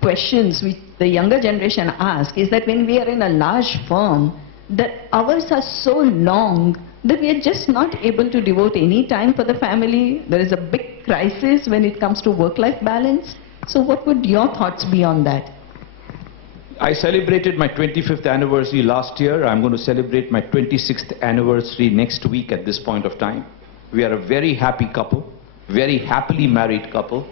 questions which the younger generation ask is that when we are in a large firm, the hours are so long that we are just not able to devote any time for the family. There is a big crisis when it comes to work-life balance. So what would your thoughts be on that? I celebrated my 25th anniversary last year. I'm going to celebrate my 26th anniversary next week at this point of time. We are a very happy couple, very happily married couple.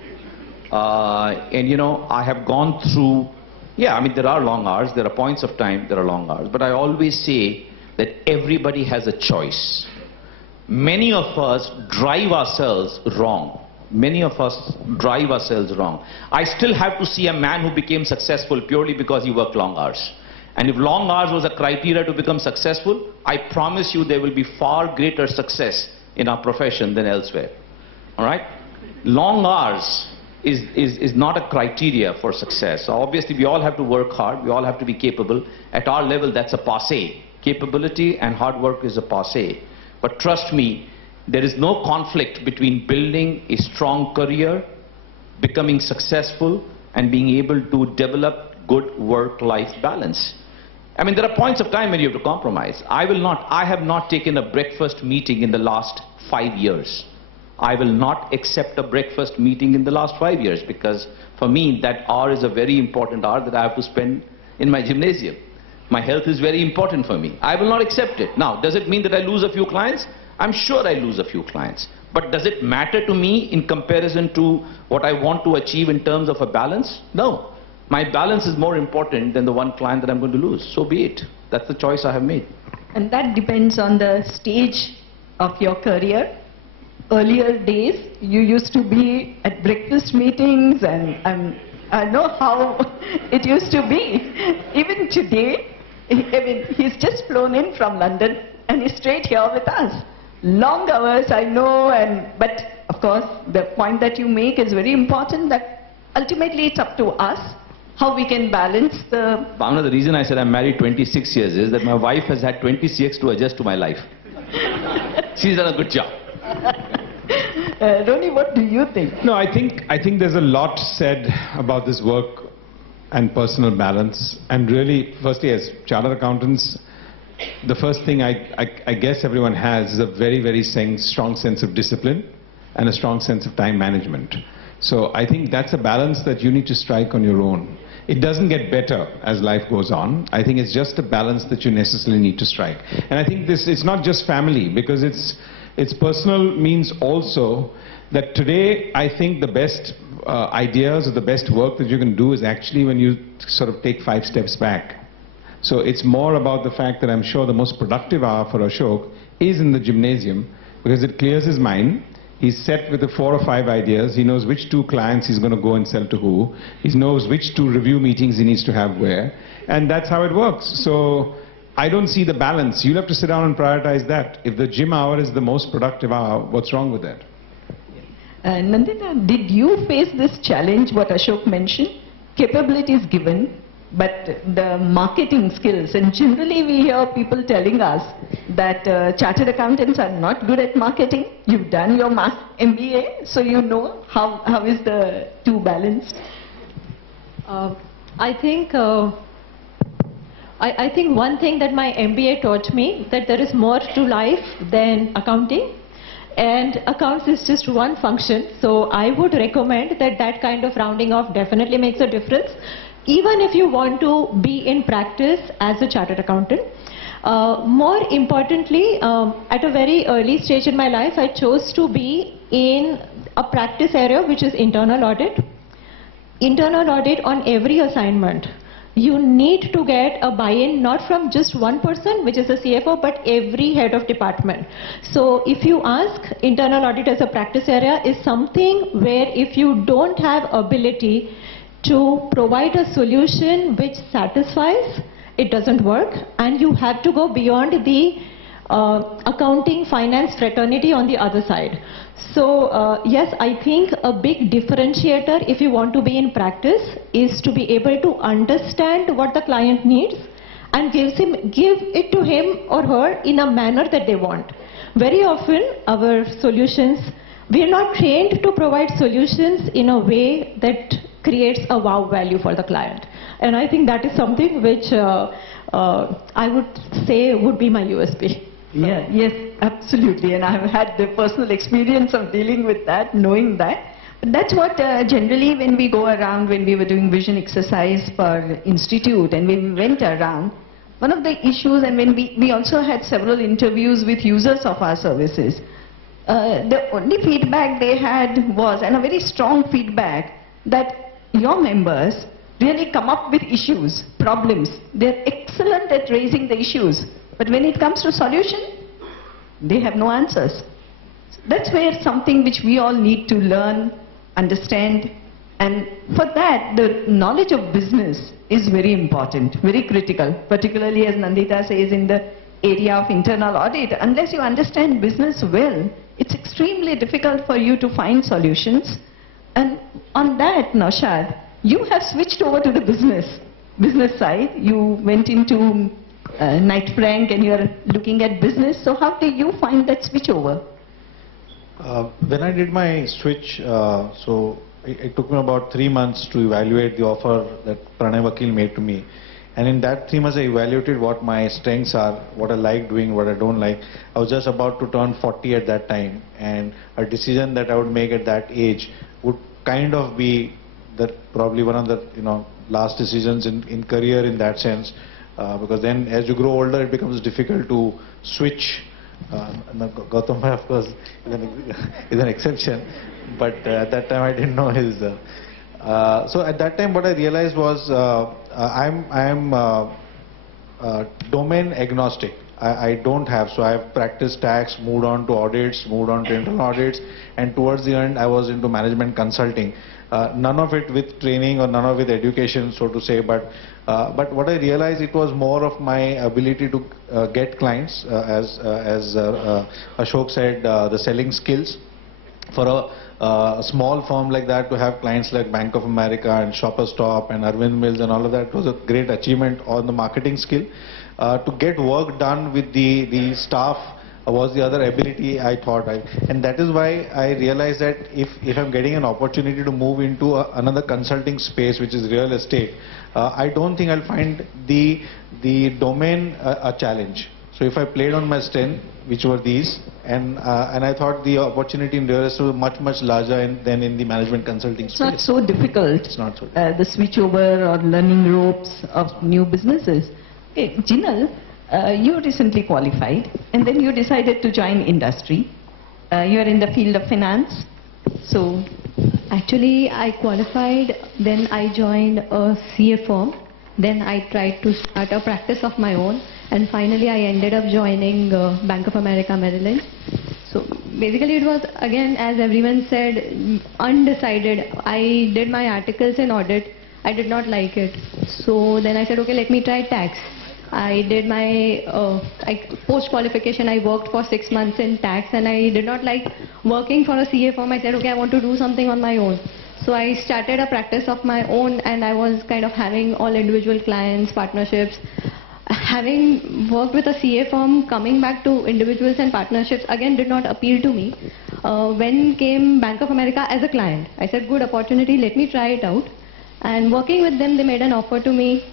And I have gone through, there are long hours, there are points of time, there are long hours. But I always say that everybody has a choice. Many of us drive ourselves wrong. Many of us drive ourselves wrong. I still have to see a man who became successful purely because he worked long hours. And if long hours was a criteria to become successful, I promise you there will be far greater success in our profession than elsewhere. All right? Long hours is not a criteria for success. So obviously we all have to work hard, we all have to be capable. At our level that's a passé. Capability and hard work is a passé. But trust me, there is no conflict between building a strong career, becoming successful, and being able to develop good work-life balance. I mean, there are points of time when you have to compromise. I have not taken a breakfast meeting in the last 5 years. I will not accept a breakfast meeting in the last 5 years because for me that hour is a very important hour that I have to spend in my gymnasium. My health is very important for me. I will not accept it. Now, does it mean that I lose a few clients? I'm sure I lose a few clients. But does it matter to me in comparison to what I want to achieve in terms of a balance? No. My balance is more important than the one client that I'm going to lose. So be it. That's the choice I have made. And that depends on the stage of your career. Earlier days, you used to be at breakfast meetings, and I know how it used to be. Even today, I mean, he's just flown in from London and he's straight here with us. Long hours, I know, but of course, the point that you make is very important, that ultimately it's up to us how we can balance the... Bhavna, the reason I said I'm married 26 years is that my wife has had 26 years to adjust to my life. She's done a good job. Roni, what do you think? No, I think there's a lot said about this work and personal balance. And really, firstly, as chartered accountants, the first thing I guess everyone has is a very, very strong sense of discipline and a strong sense of time management. So I think that's a balance that you need to strike on your own. It doesn't get better as life goes on. I think it's just a balance that you necessarily need to strike. And I think it's not just family, because it's personal means also that today I think the best ideas or the best work that you can do is actually when you sort of take 5 steps back. So it's more about the fact that I'm sure the most productive hour for Ashok is in the gymnasium, because it clears his mind. He's set with the 4 or 5 ideas. He knows which 2 clients he's going to go and sell to who. He knows which 2 review meetings he needs to have where. And that's how it works. So I don't see the balance. You'll have to sit down and prioritize that. If the gym hour is the most productive hour, what's wrong with that? Nandita, did you face this challenge, what Ashok mentioned? Capabilities given, but the marketing skills, and generally we hear people telling us that chartered accountants are not good at marketing. You've done your MBA, so you know how is the two balanced? I think one thing that my MBA taught me, that there is more to life than accounting. And accounts is just one function, so I would recommend that kind of rounding off definitely makes a difference, even if you want to be in practice as a chartered accountant. More importantly, at a very early stage in my life, I chose to be in a practice area which is internal audit. Internal audit on every assignment. You need to get a buy-in not from just one person, which is a CFO, but every head of department. So if you ask, internal audit as a practice area is something where if you don't have ability to provide a solution which satisfies, it doesn't work, and you have to go beyond the accounting finance fraternity on the other side. So yes, I think a big differentiator if you want to be in practice is to be able to understand what the client needs and give it to him or her in a manner that they want. Very often our solutions, we are not trained to provide solutions in a way that creates a wow value for the client. And I think that is something which I would say would be my USP. Yeah, yes, absolutely. And I've had the personal experience of dealing with that, knowing that. But that's what generally when we go around, when we were doing vision exercise for institute and when we went around, one of the issues, and when we also had several interviews with users of our services, the only feedback they had was, and a very strong feedback, that your members really come up with issues, problems. They're excellent at raising the issues. But when it comes to solution, they have no answers. That's where something which we all need to learn, understand, and for that, the knowledge of business is very important, very critical, particularly as Nandita says in the area of internal audit. Unless you understand business well, it's extremely difficult for you to find solutions. And on that, Naushad, you have switched over to the business side. You went into Knight Frank and you're looking at business. So how did you find that switch over? When I did my switch, it took me about 3 months to evaluate the offer that Pranay Vakil made to me. And in that 3 months, I evaluated what my strengths are, what I like doing, what I don't like. I was just about to turn 40 at that time, and a decision that I would make at that age would kind of be probably one of the last decisions in career in that sense, because then as you grow older, it becomes difficult to switch. Gautam Bhai, of course, is an exception, but at that time I didn't know his. So at that time, what I realized was I'm domain agnostic. I don't have, so I have practiced tax, moved on to audits, moved on to internal audits, and towards the end I was into management consulting. None of it with training or none of it with education, so to say, but what I realized, it was more of my ability to get clients, as Ashok said, the selling skills. For a small firm like that, to have clients like Bank of America and Shoppers Stop and Arvind Mills and all of that was a great achievement on the marketing skill. To get work done with the staff was the other ability I thought. And that is why I realized that if I'm getting an opportunity to move into another consulting space, which is real estate, I don't think I'll find the domain a challenge. So if I played on my strength, which were these, and I thought the opportunity in real estate was much larger than in the management consulting space. It's not so difficult. It's not so difficult. The switch over or learning ropes of new businesses. Okay, Jinal, you recently qualified and then you decided to join industry. You are in the field of finance. So, actually, I qualified, then I joined a CA firm, then I tried to start a practice of my own, and finally I ended up joining Bank of America Merrill Lynch. So basically it was, again, as everyone said, undecided. I did my articles in audit, I did not like it. So then I said, okay, let me try tax. I did my post-qualification, I worked for 6 months in tax, and I did not like working for a CA firm. I said, okay, I want to do something on my own. So I started a practice of my own, and I was kind of having all individual clients, partnerships. Having worked with a CA firm, coming back to individuals and partnerships again did not appeal to me. When came Bank of America as a client, I said, good opportunity, let me try it out. And working with them, they made an offer to me,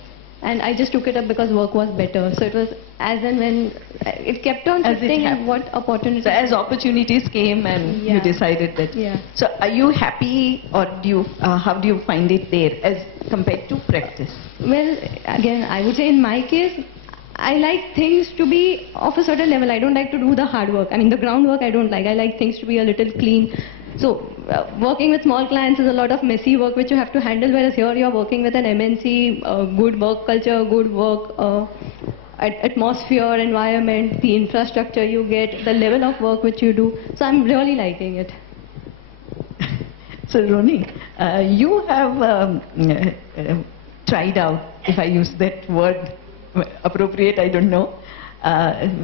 and I just took it up because work was better. So it was as and when, it kept on shifting and what opportunities. So as opportunities came and you decided that. Yeah. So are you happy, or how do you find it there as compared to practice? Well, again, I would say in my case, I like things to be of a certain level. I don't like to do the hard work. I mean, the groundwork I don't like. I like things to be a little clean. So, working with small clients is a lot of messy work which you have to handle, whereas here you are working with an MNC, good work culture, good work atmosphere, environment, the infrastructure you get, the level of work which you do. So, I'm really liking it. So, Roni, you have tried out, if I use that word appropriate, I don't know,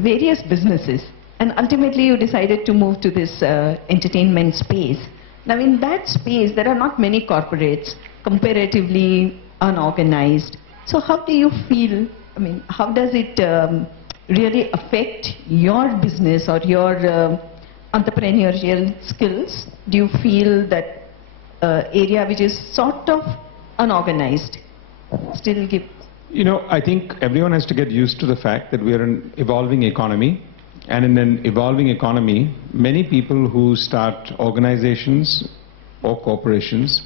various businesses. And ultimately you decided to move to this entertainment space. Now in that space there are not many corporates, comparatively unorganized. So how do you feel, I mean, how does it really affect your business or your entrepreneurial skills? Do you feel that area which is sort of unorganized still give? You know, I think everyone has to get used to the fact that we are an evolving economy. And in an evolving economy, many people who start organizations or corporations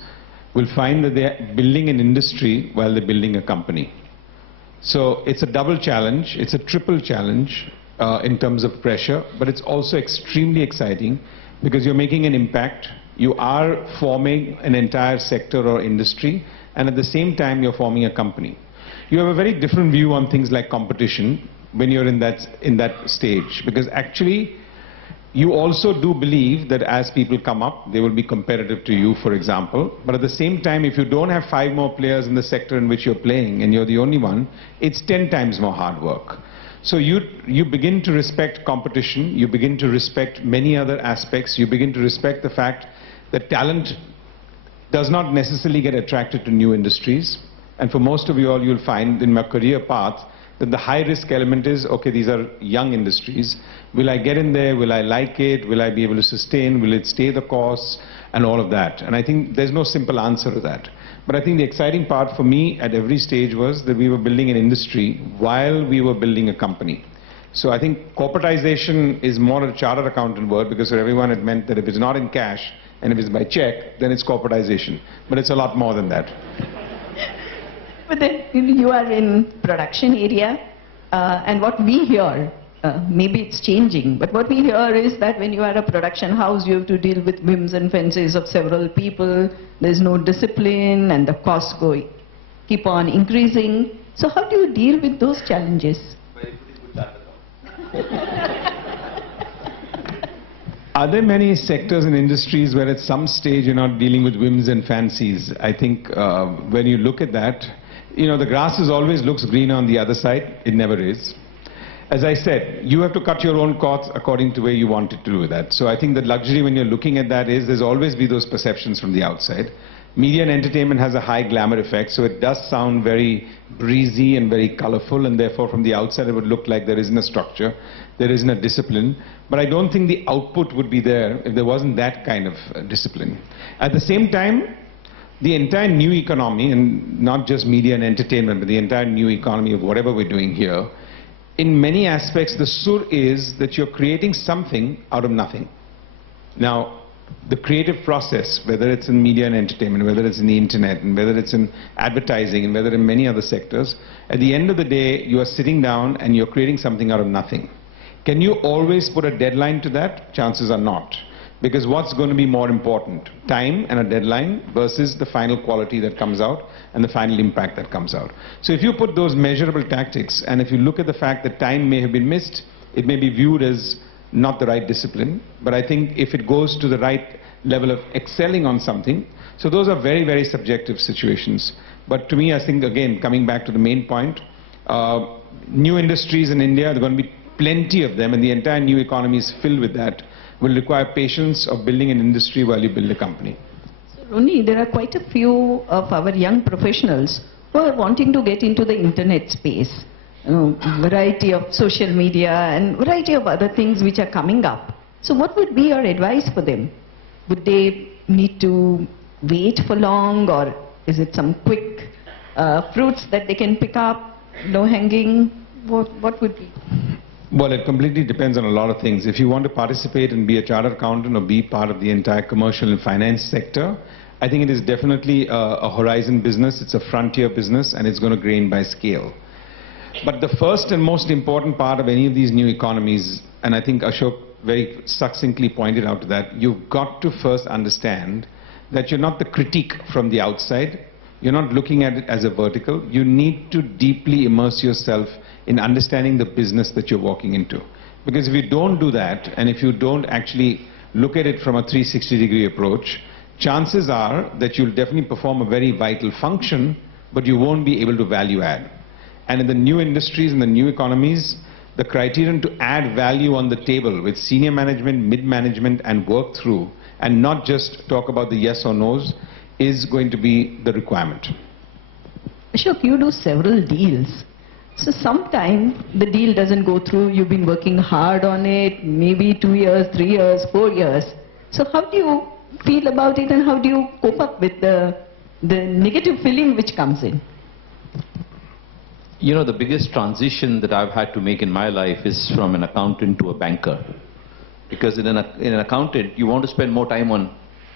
will find that they are building an industry while they're building a company. So it's a double challenge, it's a triple challenge in terms of pressure, but it's also extremely exciting because you're making an impact, you are forming an entire sector or industry, and at the same time you're forming a company. You have a very different view on things like competition when you're in that stage, because actually You also do believe that as people come up, they will be competitive to you, for example. But at the same time, if you don't have 5 more players in the sector in which you're playing and you're the only one, it's 10 times more hard work. So you begin to respect competition, you begin to respect many other aspects, you begin to respect the fact that talent does not necessarily get attracted to new industries. And for most of you all, you'll find in my career path that the high risk element is, okay, these are young industries. Will I get in there? Will I like it? Will I be able to sustain? Will it stay the course? And all of that. And I think there's no simple answer to that. But I think the exciting part for me at every stage was that we were building an industry while we were building a company. So I think corporatization is more a chartered accountant word, because for everyone it meant that if it's not in cash and if it's by check, then it's corporatization. But it's a lot more than that. But then you are in production area, and what we hear, maybe it's changing, but what we hear is that when you are a production house, you have to deal with whims and fancies of several people. There's no discipline, and the costs keep on increasing. So how do you deal with those challenges? Are there many sectors and industries where at some stage you're not dealing with whims and fancies? I think when you look at that, you know, the grass always looks greener on the other side. It never is. As I said, you have to cut your own costs according to where you want it to do that. So I think the luxury when you're looking at that is there's always be those perceptions from the outside. Media and entertainment has a high glamour effect, so it does sound very breezy and very colorful, and therefore from the outside it would look like there isn't a structure, there isn't a discipline. But I don't think the output would be there if there wasn't that kind of discipline. At the same time, the entire new economy, and not just media and entertainment, but the entire new economy of whatever we're doing here, in many aspects the sur is that you're creating something out of nothing. Now, the creative process, whether it's in media and entertainment, whether it's in the internet, and whether it's in advertising, and whether in many other sectors, at the end of the day, you are sitting down and you're creating something out of nothing. Can you always put a deadline to that? Chances are not. Because what's going to be more important? Time and a deadline versus the final quality that comes out and the final impact that comes out. So if you put those measurable tactics, and if you look at the fact that time may have been missed, it may be viewed as not the right discipline. But I think if it goes to the right level of excelling on something, so those are very, very subjective situations. But to me, I think, again, coming back to the main point, new industries in India, there are going to be plenty of them, and the entire new economy is filled with that. Will require patience of building an industry while you build a company. So Roni, there are quite a few of our young professionals who are wanting to get into the internet space. Variety of social media and variety of other things which are coming up. So what would be your advice for them? Would they need to wait for long, or is it some quick fruits that they can pick up, low hanging? What would be? Well, it completely depends on a lot of things. If you want to participate and be a chartered accountant or be part of the entire commercial and finance sector, I think it is definitely a horizon business. It's a frontier business, and it's going to gain by scale. But the first and most important part of any of these new economies, and I think Ashok very succinctly pointed out to that, you've got to first understand that you're not the critique from the outside. You're not looking at it as a vertical. You need to deeply immerse yourself in understanding the business that you're walking into. Because if you don't do that, and if you don't actually look at it from a 360-degree approach, chances are that you'll definitely perform a very vital function, but you won't be able to value add. And in the new industries, in the new economies, the criterion to add value on the table with senior management, mid-management, and work through, and not just talk about the yes or no's, is going to be the requirement. Ashok, you do several deals. So sometimes the deal doesn't go through, you've been working hard on it, maybe 2 years, 3 years, 4 years. So how do you feel about it, and how do you cope up with the negative feeling which comes in? You know, the biggest transition that I've had to make in my life is from an accountant to a banker. Because in an accountant, you want to spend more time on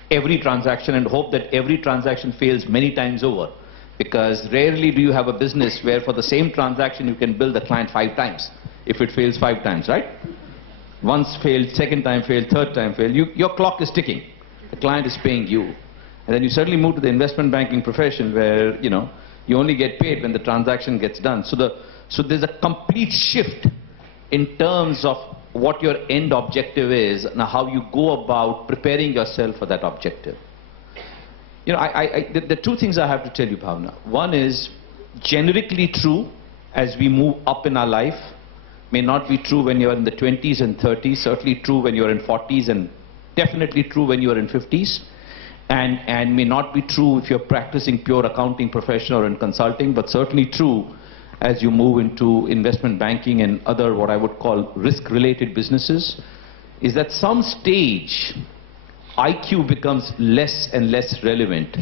every transaction and hope that every transaction fails many times over. Because rarely do you have a business where for the same transaction you can bill the client 5 times if it fails 5 times, right? Once failed, second time failed, third time failed. Your clock is ticking. The client is paying you. And then you suddenly move to the investment banking profession where, you know, you only get paid when the transaction gets done. So there's a complete shift in terms of what your end objective is and how you go about preparing yourself for that objective. You know, the two things I have to tell you, Bhavna. One is generically true as we move up in our life, may not be true when you're in the 20s and 30s, certainly true when you're in 40s, and definitely true when you're in 50s, and may not be true if you're practicing pure accounting profession or in consulting, but certainly true as you move into investment banking and other what I would call risk-related businesses, is that some stage IQ becomes less and less relevant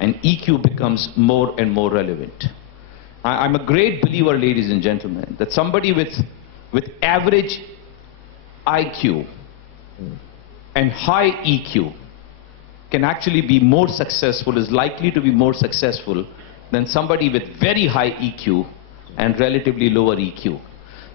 and EQ becomes more and more relevant. I'm a great believer, ladies and gentlemen, that somebody with average IQ and high EQ can actually be more successful, is likely to be more successful than somebody with very high EQ and relatively lower EQ.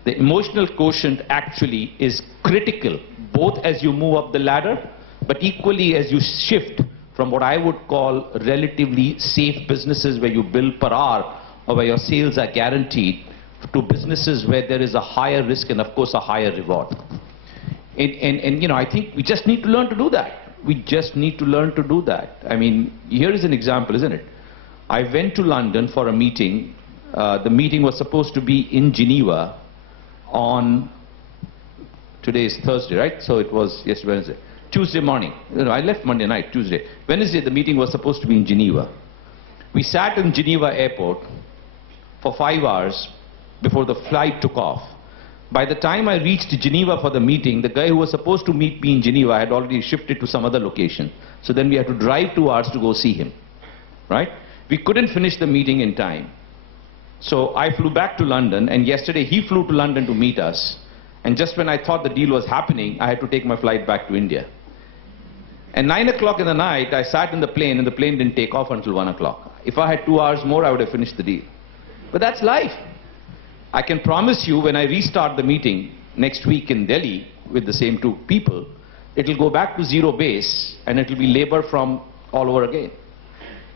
The emotional quotient actually is critical, both as you move up the ladder, but equally as you shift from what I would call relatively safe businesses where you bill per hour or where your sales are guaranteed, to businesses where there is a higher risk and of course a higher reward. And you know, I think we just need to learn to do that. We just need to learn to do that. I mean, here is an example, isn't it? I went to London for a meeting. The meeting was supposed to be in Geneva on, today is Thursday, right? So it was yesterday, Wednesday. Tuesday morning. You know, I left Monday night, Tuesday. Wednesday, the meeting was supposed to be in Geneva. We sat in Geneva airport for 5 hours before the flight took off. By the time I reached Geneva for the meeting, the guy who was supposed to meet me in Geneva had already shifted to some other location. So then we had to drive 2 hours to go see him, right? We couldn't finish the meeting in time. So I flew back to London, and yesterday he flew to London to meet us. And just when I thought the deal was happening, I had to take my flight back to India. And 9 o'clock in the night, I sat in the plane, and the plane didn't take off until 1 o'clock. If I had 2 hours more, I would have finished the deal. But that's life. I can promise you, when I restart the meeting next week in Delhi with the same two people, it'll go back to zero base, and it'll be labor from all over again.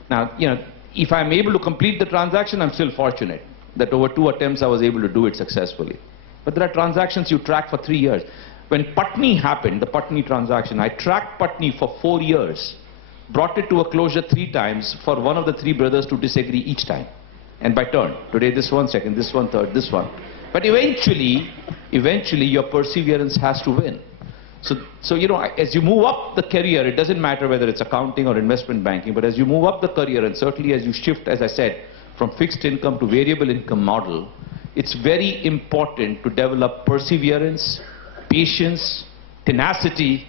Now, you know, if I'm able to complete the transaction, I'm still fortunate that over 2 attempts I was able to do it successfully. But there are transactions you track for 3 years. When Putney happened, the Putney transaction, I tracked Putney for 4 years, brought it to a closure 3 times for one of the 3 brothers to disagree each time. And by turn, today this one, second, this one, third, this one. But eventually your perseverance has to win. So you know, as you move up the career, it doesn't matter whether it's accounting or investment banking, but as you move up the career, and certainly as you shift, as I said, from fixed income to variable income model, it's very important to develop perseverance, patience, tenacity,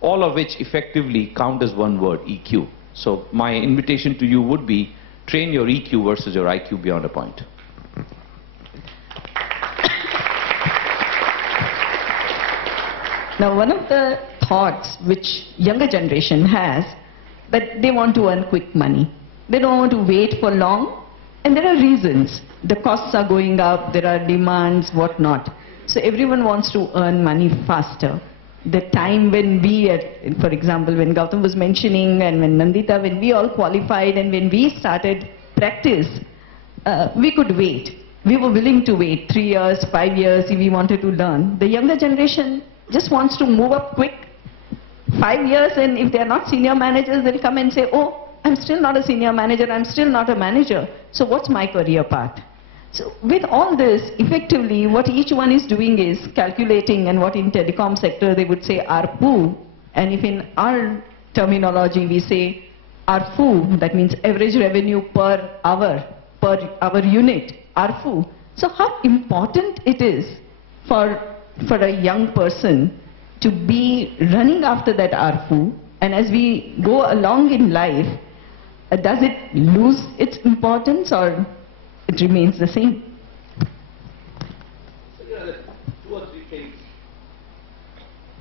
all of which effectively count as one word, EQ. So my invitation to you would be, train your EQ versus your IQ beyond a point. Now, one of the thoughts which younger generation has, that they want to earn quick money. They don't want to wait for long, and there are reasons. The costs are going up, there are demands, whatnot. So everyone wants to earn money faster. The time when we, for example, when Gautam was mentioning, and when Nandita, when we all qualified and when we started practice, we could wait. We were willing to wait 3 years, 5 years if we wanted to learn. The younger generation just wants to move up quick. 5 years, and if they are not senior managers, they'll come and say, oh, I'm still not a senior manager, I'm still not a manager. So what's my career path? So with all this, effectively, what each one is doing is calculating, and what in telecom sector they would say ARPU, and if in our terminology we say ARPU, that means average revenue per hour unit, ARPU. So how important it is for a young person to be running after that ARPU, and as we go along in life, does it lose its importance or it remains the same?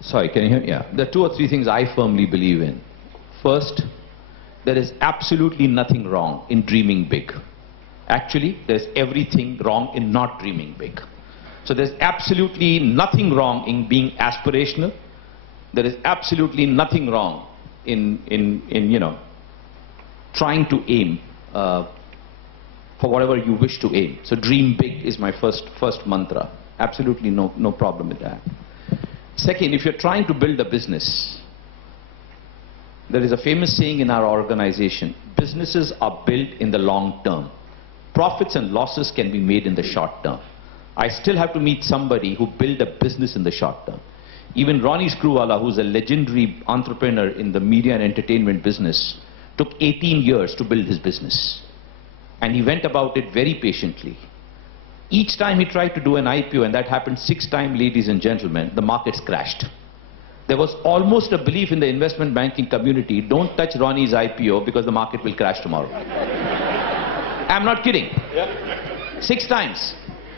Sorry, can you hear me? Yeah. There are 2 or 3 things I firmly believe in. First, there is absolutely nothing wrong in dreaming big. Actually, there's everything wrong in not dreaming big. So there's absolutely nothing wrong in being aspirational. There is absolutely nothing wrong in you know, trying to aim for whatever you wish to aim. So dream big is my first mantra. Absolutely no problem with that. Second, if you're trying to build a business, there is a famous saying in our organization, businesses are built in the long term. Profits and losses can be made in the short term. I still have to meet somebody who built a business in the short term. Even Ronnie Screwvala, who's a legendary entrepreneur in the media and entertainment business, took 18 years to build his business. And he went about it very patiently. Each time he tried to do an IPO, and that happened 6 times, ladies and gentlemen, the markets crashed. There was almost a belief in the investment banking community, don't touch Ronnie's IPO because the market will crash tomorrow. I'm not kidding. 6 times.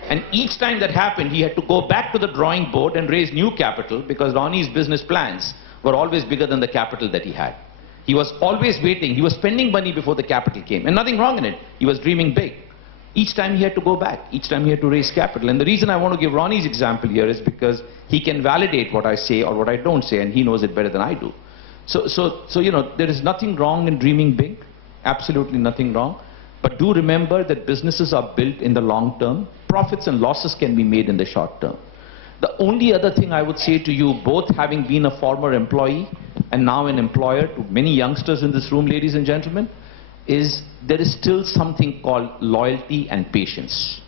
And each time that happened, he had to go back to the drawing board and raise new capital because Ronnie's business plans were always bigger than the capital that he had. He was always waiting. He was spending money before the capital came. And nothing wrong in it. He was dreaming big. Each time he had to go back. Each time he had to raise capital. And the reason I want to give Ronnie's example here is because he can validate what I say or what I don't say, and he knows it better than I do. So you know, there is nothing wrong in dreaming big. Absolutely nothing wrong. But do remember that businesses are built in the long term. Profits and losses can be made in the short term. The only other thing I would say to you, both having been a former employee and now an employer to many youngsters in this room, ladies and gentlemen, is there is still something called loyalty and patience.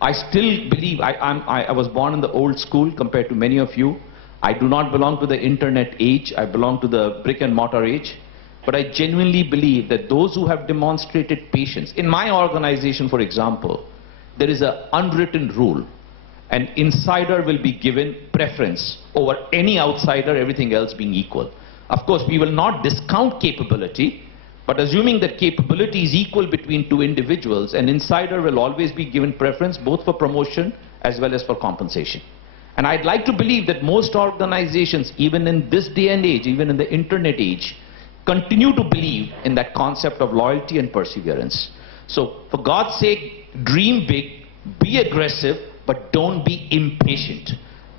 I still believe, I was born in the old school compared to many of you. I do not belong to the internet age. I belong to the brick and mortar age. But I genuinely believe that those who have demonstrated patience, in my organization, for example, there is an unwritten rule. An insider will be given preference over any outsider, everything else being equal. Of course, we will not discount capability, but assuming that capability is equal between 2 individuals, an insider will always be given preference both for promotion as well as for compensation. And I'd like to believe that most organizations, even in this day and age, even in the internet age, continue to believe in that concept of loyalty and perseverance. So, for God's sake, dream big, be aggressive, but don't be impatient.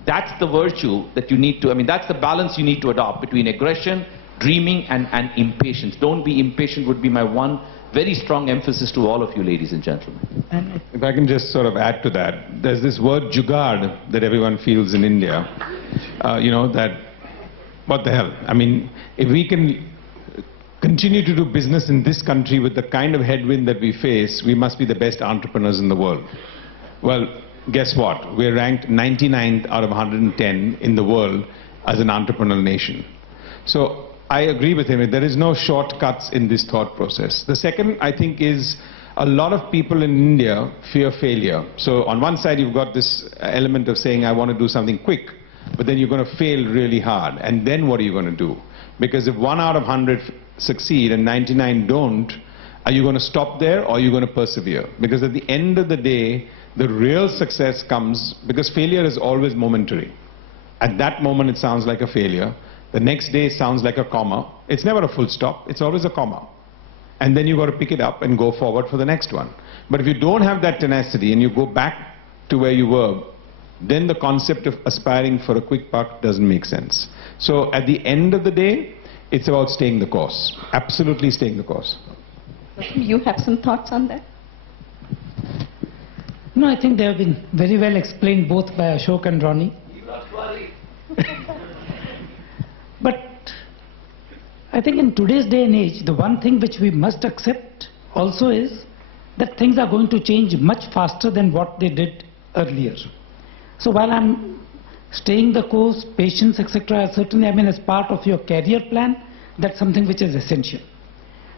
That's the virtue that you need to, that's the balance you need to adopt between aggression, dreaming, and impatience. Don't be impatient would be my one very strong emphasis to all of you, ladies and gentlemen. If I can just sort of add to that, there's this word jugaad that everyone feels in India. That, what the hell? If we can continue to do business in this country with the kind of headwind that we face, we must be the best entrepreneurs in the world. Well, guess what? We're ranked 99th out of 110 in the world as an entrepreneurial nation. So I agree with him. There is no shortcuts in this thought process. The second, I think, is a lot of people in India fear failure. So on one side, you've got this element of saying, I want to do something quick, but then you're going to fail really hard. And then what are you going to do? Because if 1 out of 100 succeed and 99 don't, are you going to stop there or are you going to persevere? Because at the end of the day, the real success comes because failure is always momentary. At that moment, it sounds like a failure. The next day sounds like a comma. It's never a full stop. It's always a comma. And then you've got to pick it up and go forward for the next one. But if you don't have that tenacity and you go back to where you were, then the concept of aspiring for a quick buck doesn't make sense. So at the end of the day, it's about staying the course. Absolutely staying the course. You have some thoughts on that? No, I think they have been very well explained both by Ashok and Ronnie. But I think in today's day and age, the one thing which we must accept also is that things are going to change much faster than what they did earlier. So while I'm staying the course, patience, etc., certainly as part of your career plan, that's something which is essential.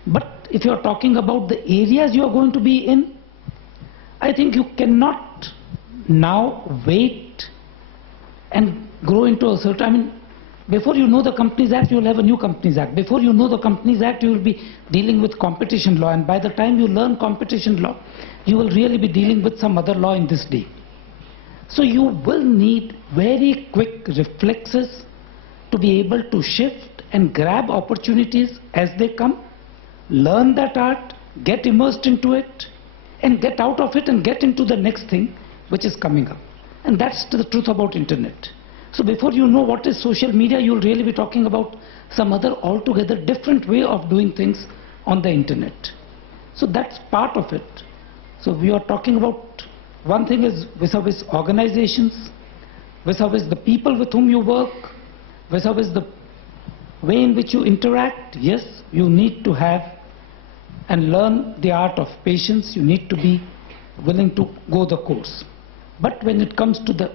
But if you're talking about the areas you're going to be in, I think you cannot now wait and grow into a certain, before you know the Companies Act, you will have a new Companies Act. Before you know the Companies Act, you will be dealing with competition law. And by the time you learn competition law, you will really be dealing with some other law in this day. So you will need very quick reflexes to be able to shift and grab opportunities as they come, learn that art, get immersed into it, and get out of it and get into the next thing which is coming up. And that's the truth about internet. So before you know what is social media, you'll really be talking about some other altogether different way of doing things on the internet. So that's part of it. So we are talking about, one thing is vis-a-vis organizations, vis-a-vis the people with whom you work, vis-a-vis the way in which you interact, yes, you need to have and learn the art of patience. You need to be willing to go the course. But when it comes to the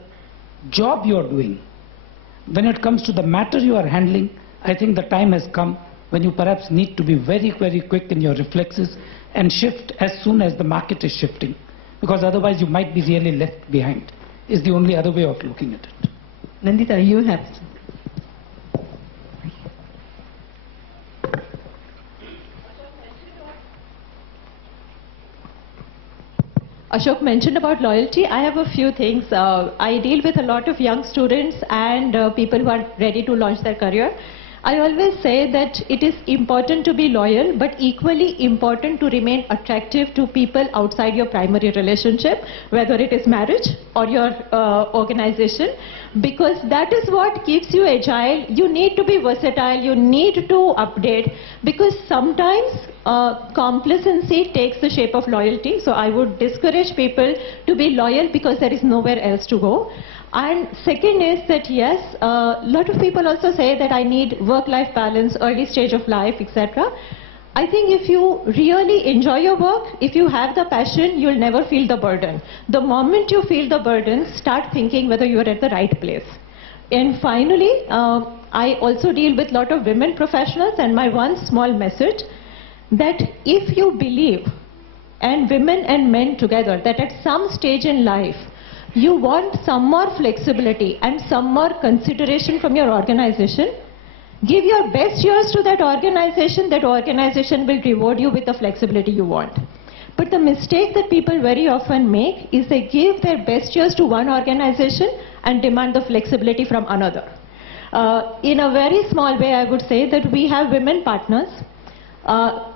job you are doing, when it comes to the matter you are handling, I think the time has come when you perhaps need to be very, very quick in your reflexes and shift as soon as the market is shifting. Because otherwise you might be really left behind, is the only other way of looking at it. Nandita, you have... Ashok mentioned about loyalty. I have a few things. I deal with a lot of young students and people who are ready to launch their career. I always say that it is important to be loyal, but equally important to remain attractive to people outside your primary relationship, whether it is marriage or your organization, because that is what keeps you agile. You need to be versatile, you need to update, because sometimes complacency takes the shape of loyalty. So I would discourage people to be loyal because there is nowhere else to go. And second is that yes, a lot of people also say that I need work-life balance, early stage of life, etc. I think if you really enjoy your work, if you have the passion, you'll never feel the burden. The moment you feel the burden, start thinking whether you are at the right place. And finally, I also deal with a lot of women professionals, and my one small message, that if you believe, and women and men together, that at some stage in life, you want some more flexibility and some more consideration from your organization, give your best years to that organization will reward you with the flexibility you want. But the mistake that people very often make is they give their best years to one organization and demand the flexibility from another. In a very small way, I would say that we have women partners,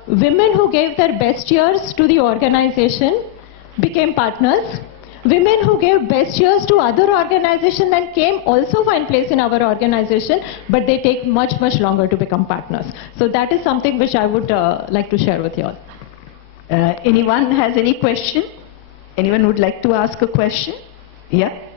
women who gave their best years to the organization became partners. Women who gave best years to other organizations and came also find place in our organization, but they take much, much longer to become partners. So that is something which I would like to share with you all. Anyone has any question? Anyone would like to ask a question? Yeah?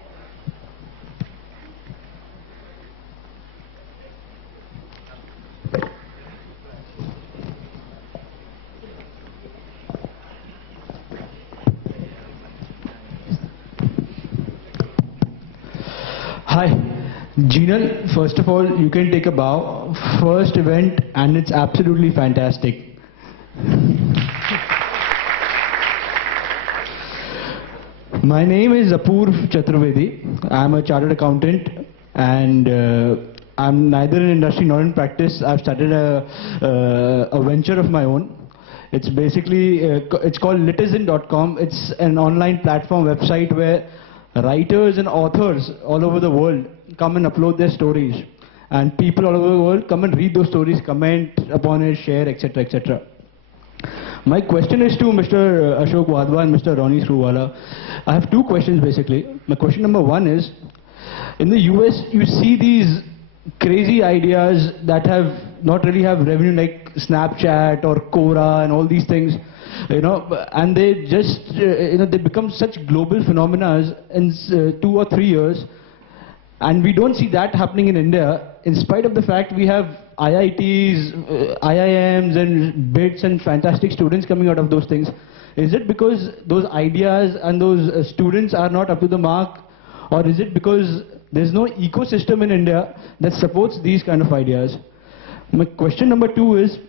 Hi, Jinal, first of all, you can take a bow. First event and it's absolutely fantastic. My name is Apurv Chaturvedi. I'm a chartered accountant and I'm neither in industry nor in practice. I've started a venture of my own. It's basically, it's called Litizen.com. It's an online platform website where writers and authors all over the world come and upload their stories, and people all over the world come and read those stories, comment upon it, share, etc., etc. My question is to Mr. Ashok Wadhwa and Mr. Ronnie Screwvala. I have two questions basically. My question number one is, in the US you see these crazy ideas that have not really have revenue, like Snapchat or Quora and all these things, you know, and they just, they become such global phenomena in 2 or 3 years, and we don't see that happening in India, in spite of the fact we have IITs, IIMs and BITs and fantastic students coming out of those things. Is it because those ideas and those students are not up to the mark, or is it because there's no ecosystem in India that supports these kind of ideas? My question number two is,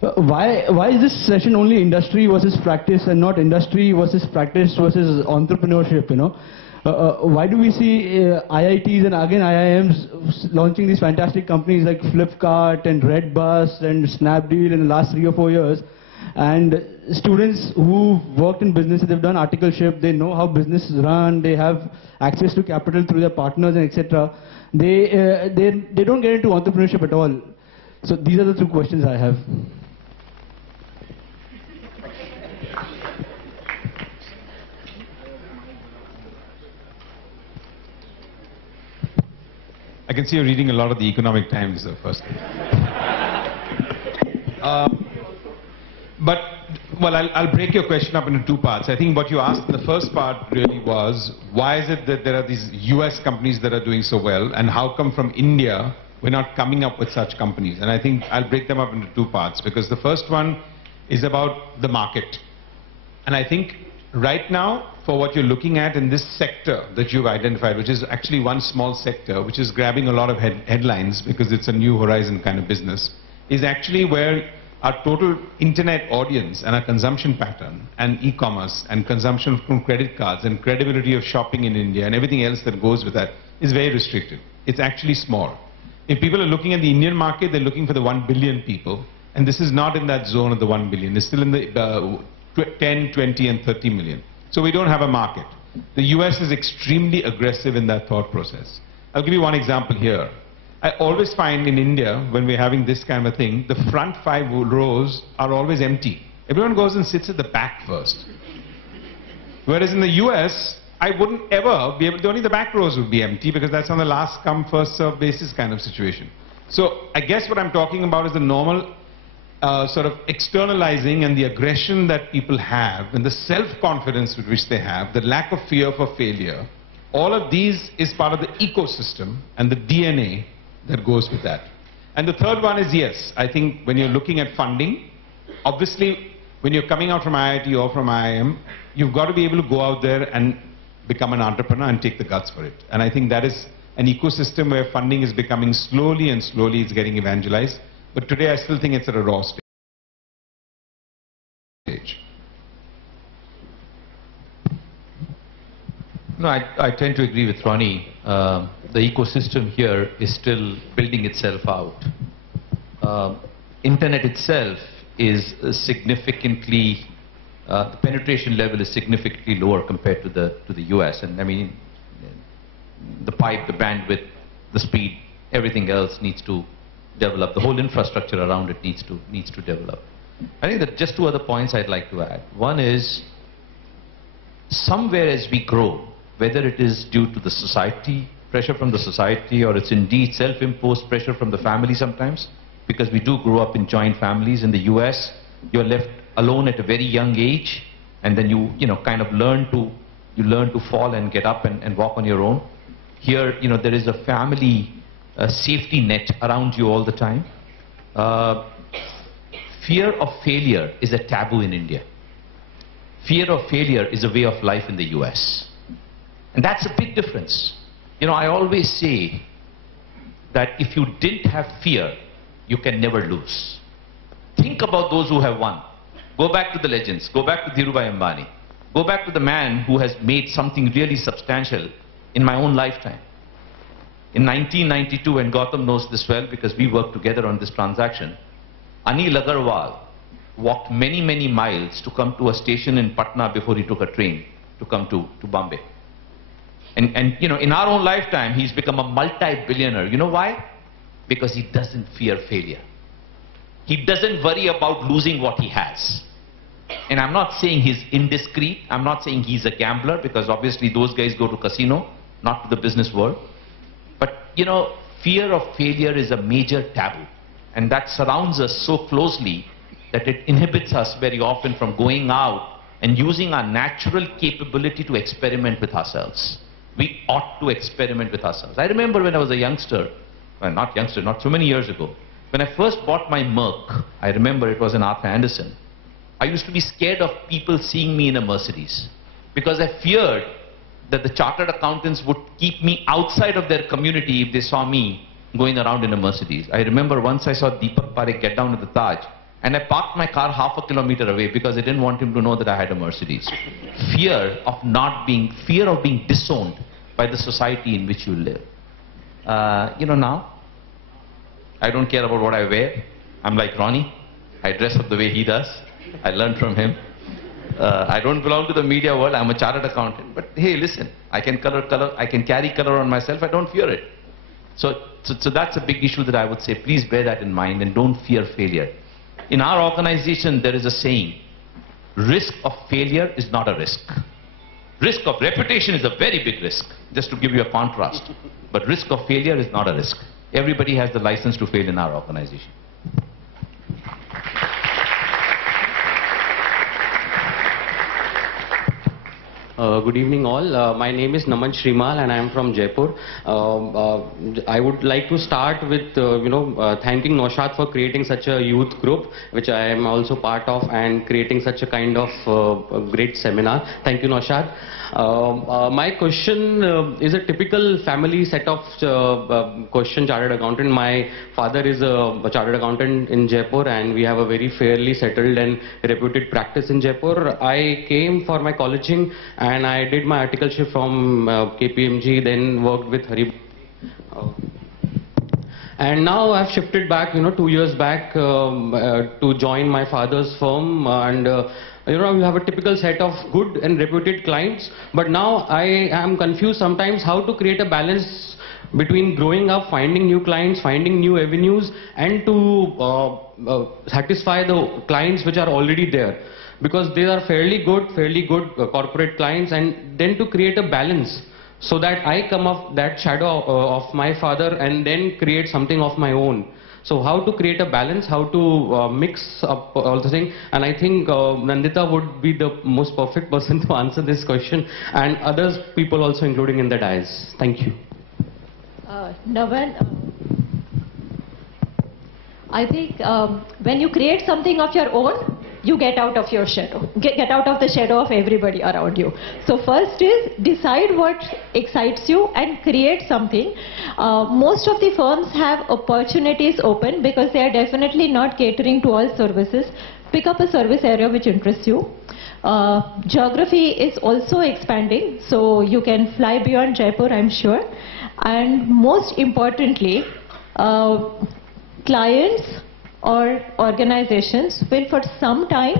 why is this session only industry versus practice and not industry versus practice versus entrepreneurship, you know? Why do we see IITs and again IIMs launching these fantastic companies like Flipkart and Redbus and Snapdeal in the last 3 or 4 years, and students who worked in businesses, they've done articleship, they know how businesses run, they have access to capital through their partners and etc. They don't get into entrepreneurship at all. So these are the two questions I have. I can see you're reading a lot of the Economic Times, first. But Well, I'll break your question up into two parts. I think what you asked in the first part really was, why is it that there are these US companies that are doing so well, and how come from India we're not coming up with such companies? And I think I'll break them up into two parts, because the first one is about the market. And I think right now, for what you're looking at in this sector that you've identified, which is actually one small sector, which is grabbing a lot of headlines because it's a new horizon kind of business, is actually where our total internet audience and our consumption pattern and e-commerce and consumption from credit cards and credibility of shopping in India and everything else that goes with that is very restricted. It's actually small. If people are looking at the Indian market, they're looking for the 1 billion people, and this is not in that zone of the 1 billion. It's still in the 10, 20 and 30 million. So we don't have a market. The US is extremely aggressive in that thought process. I'll give you one example here. I always find in India, when we're having this kind of a thing, the front 5 rows are always empty. Everyone goes and sits at the back first. Whereas in the US, I wouldn't ever be able to, only the back rows would be empty, because that's on the last come, first serve basis kind of situation. So I guess what I'm talking about is the normal sort of externalizing and the aggression that people have and the self-confidence with which they have, the lack of fear for failure. All of these is part of the ecosystem and the DNA that goes with that. And the third one is, yes, I think when you're looking at funding, obviously when you're coming out from IIT or from IIM, you've got to be able to go out there and become an entrepreneur and take the guts for it. And I think that is an ecosystem where funding is becoming slowly and slowly it's getting evangelized. But today I still think it's at a raw stage. No, I tend to agree with Ronnie. The ecosystem here is still building itself out. Internet itself is significantly, the penetration level is significantly lower compared to the US. And I mean, the pipe, the bandwidth, the speed, everything else needs to develop. The whole infrastructure around it needs to develop. I think that just two other points I'd like to add. One is, somewhere as we grow, whether it is due to the society, pressure from the society, or it's indeed self-imposed pressure from the family sometimes, because we do grow up in joint families. In the US, you're left alone at a very young age, and then you kind of learn to fall and get up and walk on your own. Here, there is a family safety net around you all the time. Fear of failure is a taboo in India. Fear of failure is a way of life in the US. And that's a big difference. I always say that if you didn't have fear, you can never lose. Think about those who have won. Go back to the legends. Go back to Dhirubhai Ambani. Go back to the man who has made something really substantial in my own lifetime. In 1992, and Gautam knows this well because we worked together on this transaction, Anil Agarwal walked many, many miles to come to a station in Patna before he took a train to come to Bombay. And in our own lifetime, he's become a multi-billionaire. You know why? Because he doesn't fear failure. He doesn't worry about losing what he has. And I'm not saying he's indiscreet. I'm not saying he's a gambler, because obviously those guys go to casino, not to the business world. But, fear of failure is a major taboo. And that surrounds us so closely that it inhibits us very often from going out and using our natural capability to experiment with ourselves. We ought to experiment with ourselves. I remember when I was a youngster, well, not so many years ago, when I first bought my Merc, I remember it was an Arthur Anderson. I used to be scared of people seeing me in a Mercedes, because I feared that the chartered accountants would keep me outside of their community if they saw me going around in a Mercedes. I remember once I saw Deepak Parekh get down at the Taj, and I parked my car half a kilometer away because I didn't want him to know that I had a Mercedes. Fear of being disowned by the society in which you live. Now, I don't care about what I wear. I'm like Ronnie. I dress up the way he does. I learned from him. I don't belong to the media world. I'm a chartered accountant. But hey, listen, I can carry color on myself. I don't fear it. So that's a big issue that I would say, please bear that in mind and don't fear failure. In our organization, there is a saying, risk of failure is not a risk. Risk of reputation is a very big risk, just to give you a contrast. But risk of failure is not a risk. Everybody has the license to fail in our organization. Good evening all. My name is Naman Shrimal and I am from Jaipur. I would like to start with thanking Naushad for creating such a youth group, which I am also part of, and creating such a kind of great seminar. Thank you, Naushad. My question is a typical family set of question, chartered accountant. My father is a chartered accountant in Jaipur and we have a very fairly settled and reputed practice in Jaipur. I came for my colleging and I did my articleship from KPMG, then worked with Hari. And now I've shifted back, 2 years back to join my father's firm, and you have a typical set of good and reputed clients, but now I am confused sometimes how to create a balance between growing up, finding new clients, finding new avenues, and to satisfy the clients which are already there, because they are fairly good corporate clients, and then to create a balance so that I come off that shadow of my father and then create something of my own. So how to create a balance, how to mix up all the things, and I think Nandita would be the most perfect person to answer this question, and others people also including in the dais. Thank you. Navan, I think when you create something of your own, you get out of your shadow, get out of the shadow of everybody around you. So first is decide what excites you and create something. Most of the firms have opportunities open because they are definitely not catering to all services. Pick up a service area which interests you. Geography is also expanding, so you can fly beyond Jaipur, I'm sure. And most importantly, clients or organizations will for some time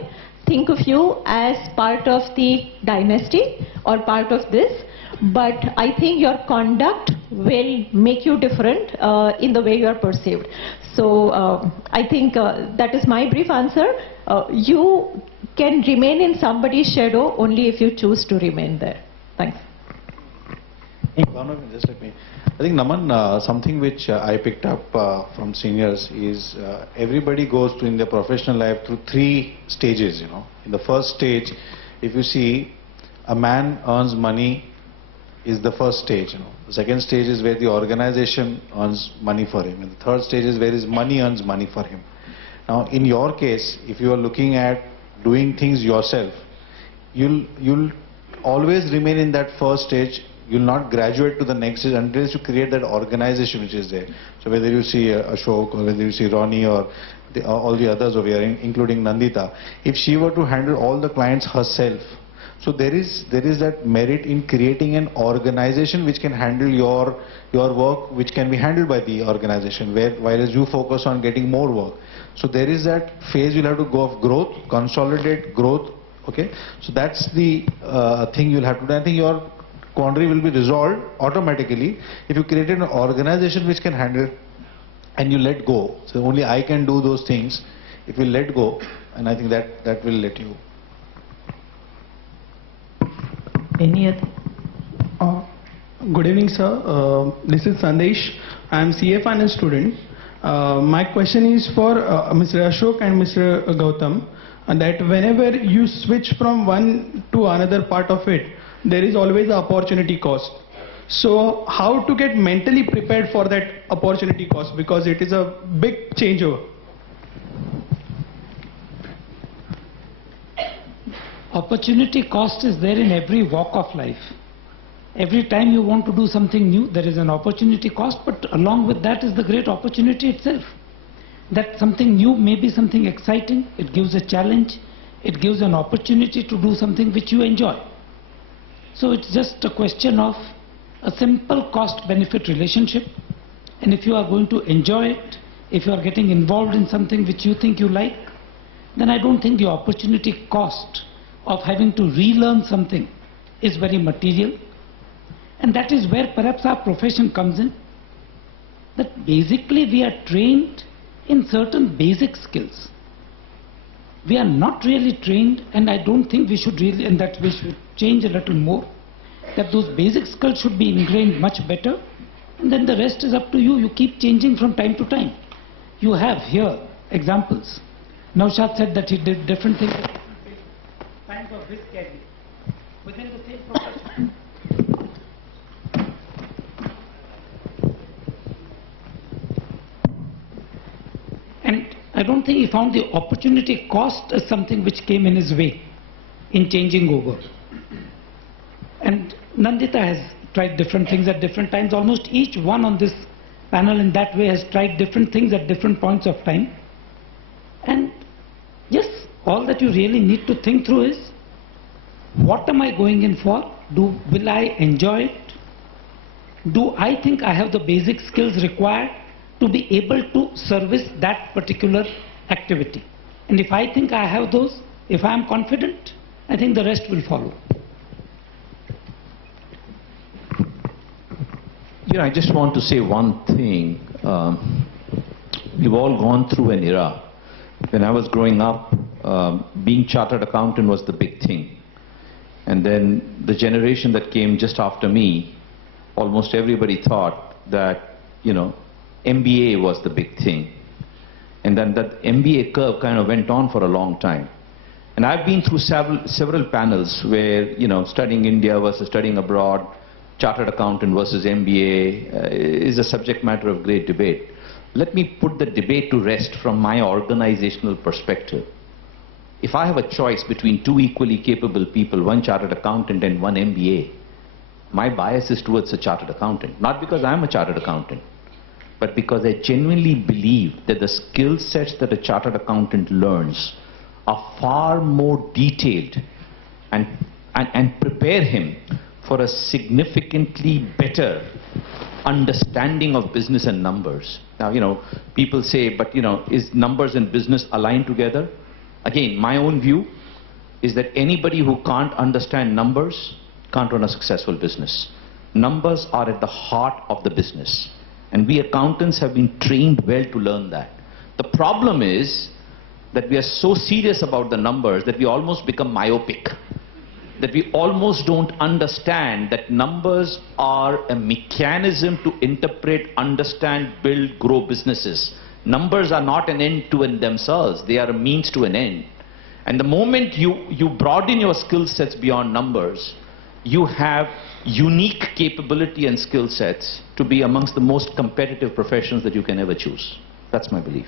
think of you as part of the dynasty or part of this, but I think your conduct will make you different in the way you are perceived. So I think that is my brief answer. You can remain in somebody's shadow only if you choose to remain there. Thanks. Just let me. I think, Naman, something which I picked up from seniors is everybody goes in their professional life through 3 stages, In the first stage, if you see, a man earns money is the first stage, The second stage is where the organization earns money for him. And the third stage is where his money earns money for him. Now, in your case, if you are looking at doing things yourself, you'll always remain in that first stage. You'll not graduate to the next stage until you create that organization which is there. So whether you see Ashok or whether you see Ronnie or all the others over here, including Nandita, if she were to handle all the clients herself, so there is that merit in creating an organization which can handle your work, which can be handled by the organization, whereas you focus on getting more work. So there is that phase you'll have to go of growth, consolidate growth. Okay, so that's the thing you'll have to do. I think your quandary will be resolved automatically if you create an organization which can handle and you let go. So only I can do those things if you let go, and I think that will let you. Any other? Good evening, sir. This is Sandesh. I am CA Finance student. My question is for Mr. Ashok and Mr. Gautam, that whenever you switch from one to another part of it, there is always an opportunity cost. So how to get mentally prepared for that opportunity cost, because it is a big changeover. Opportunity cost is there in every walk of life. Every time you want to do something new, there is an opportunity cost, but along with that is the great opportunity itself. That something new may be something exciting, it gives a challenge, it gives an opportunity to do something which you enjoy. So it's just a question of a simple cost-benefit relationship, and if you are going to enjoy it, if you are getting involved in something which you think you like, then I don't think the opportunity cost of having to relearn something is very material. And that is where perhaps our profession comes in, that basically we are trained in certain basic skills. We are not really trained, and I don't think we should really, and that we should change a little more, that those basic skills should be ingrained much better, and then the rest is up to you. You keep changing from time to time. You have here examples. Naushad said that he did different things. Time for risk carrying. within the same profession. And I don't think he found the opportunity cost as something which came in his way in changing over. And Nandita has tried different things at different times. Almost each one on this panel in that way has tried different things at different points of time. And yes, all that you really need to think through is, what am I going in for? Will I enjoy it? Do I think I have the basic skills required to be able to service that particular activity? And if I think I have those, if I am confident, I think the rest will follow. You know, I just want to say one thing. We've all gone through an era. When I was growing up, being chartered accountant was the big thing. And then the generation that came just after me, almost everybody thought that, you know, MBA was the big thing. And then that MBA curve kind of went on for a long time. And I've been through several panels where, you know, studying India versus studying abroad, chartered accountant versus MBA is a subject matter of great debate. Let me put the debate to rest from my organizational perspective. If I have a choice between two equally capable people, one chartered accountant and one MBA, my bias is towards a chartered accountant. Not because I'm a chartered accountant, but because I genuinely believe that the skill sets that a chartered accountant learns are far more detailed and prepare him for a significantly better understanding of business and numbers. Now, you know, people say, but, you know, is numbers and business aligned together? Again, my own view is that anybody who can't understand numbers can't run a successful business. Numbers are at the heart of the business. And we accountants have been trained well to learn that. The problem is that we are so serious about the numbers that we almost become myopic. That we almost don't understand that numbers are a mechanism to interpret, understand, build, grow businesses. Numbers are not an end to in themselves. They are a means to an end. And the moment you broaden your skill sets beyond numbers, you have unique capability and skill sets to be amongst the most competitive professions that you can ever choose. That's my belief.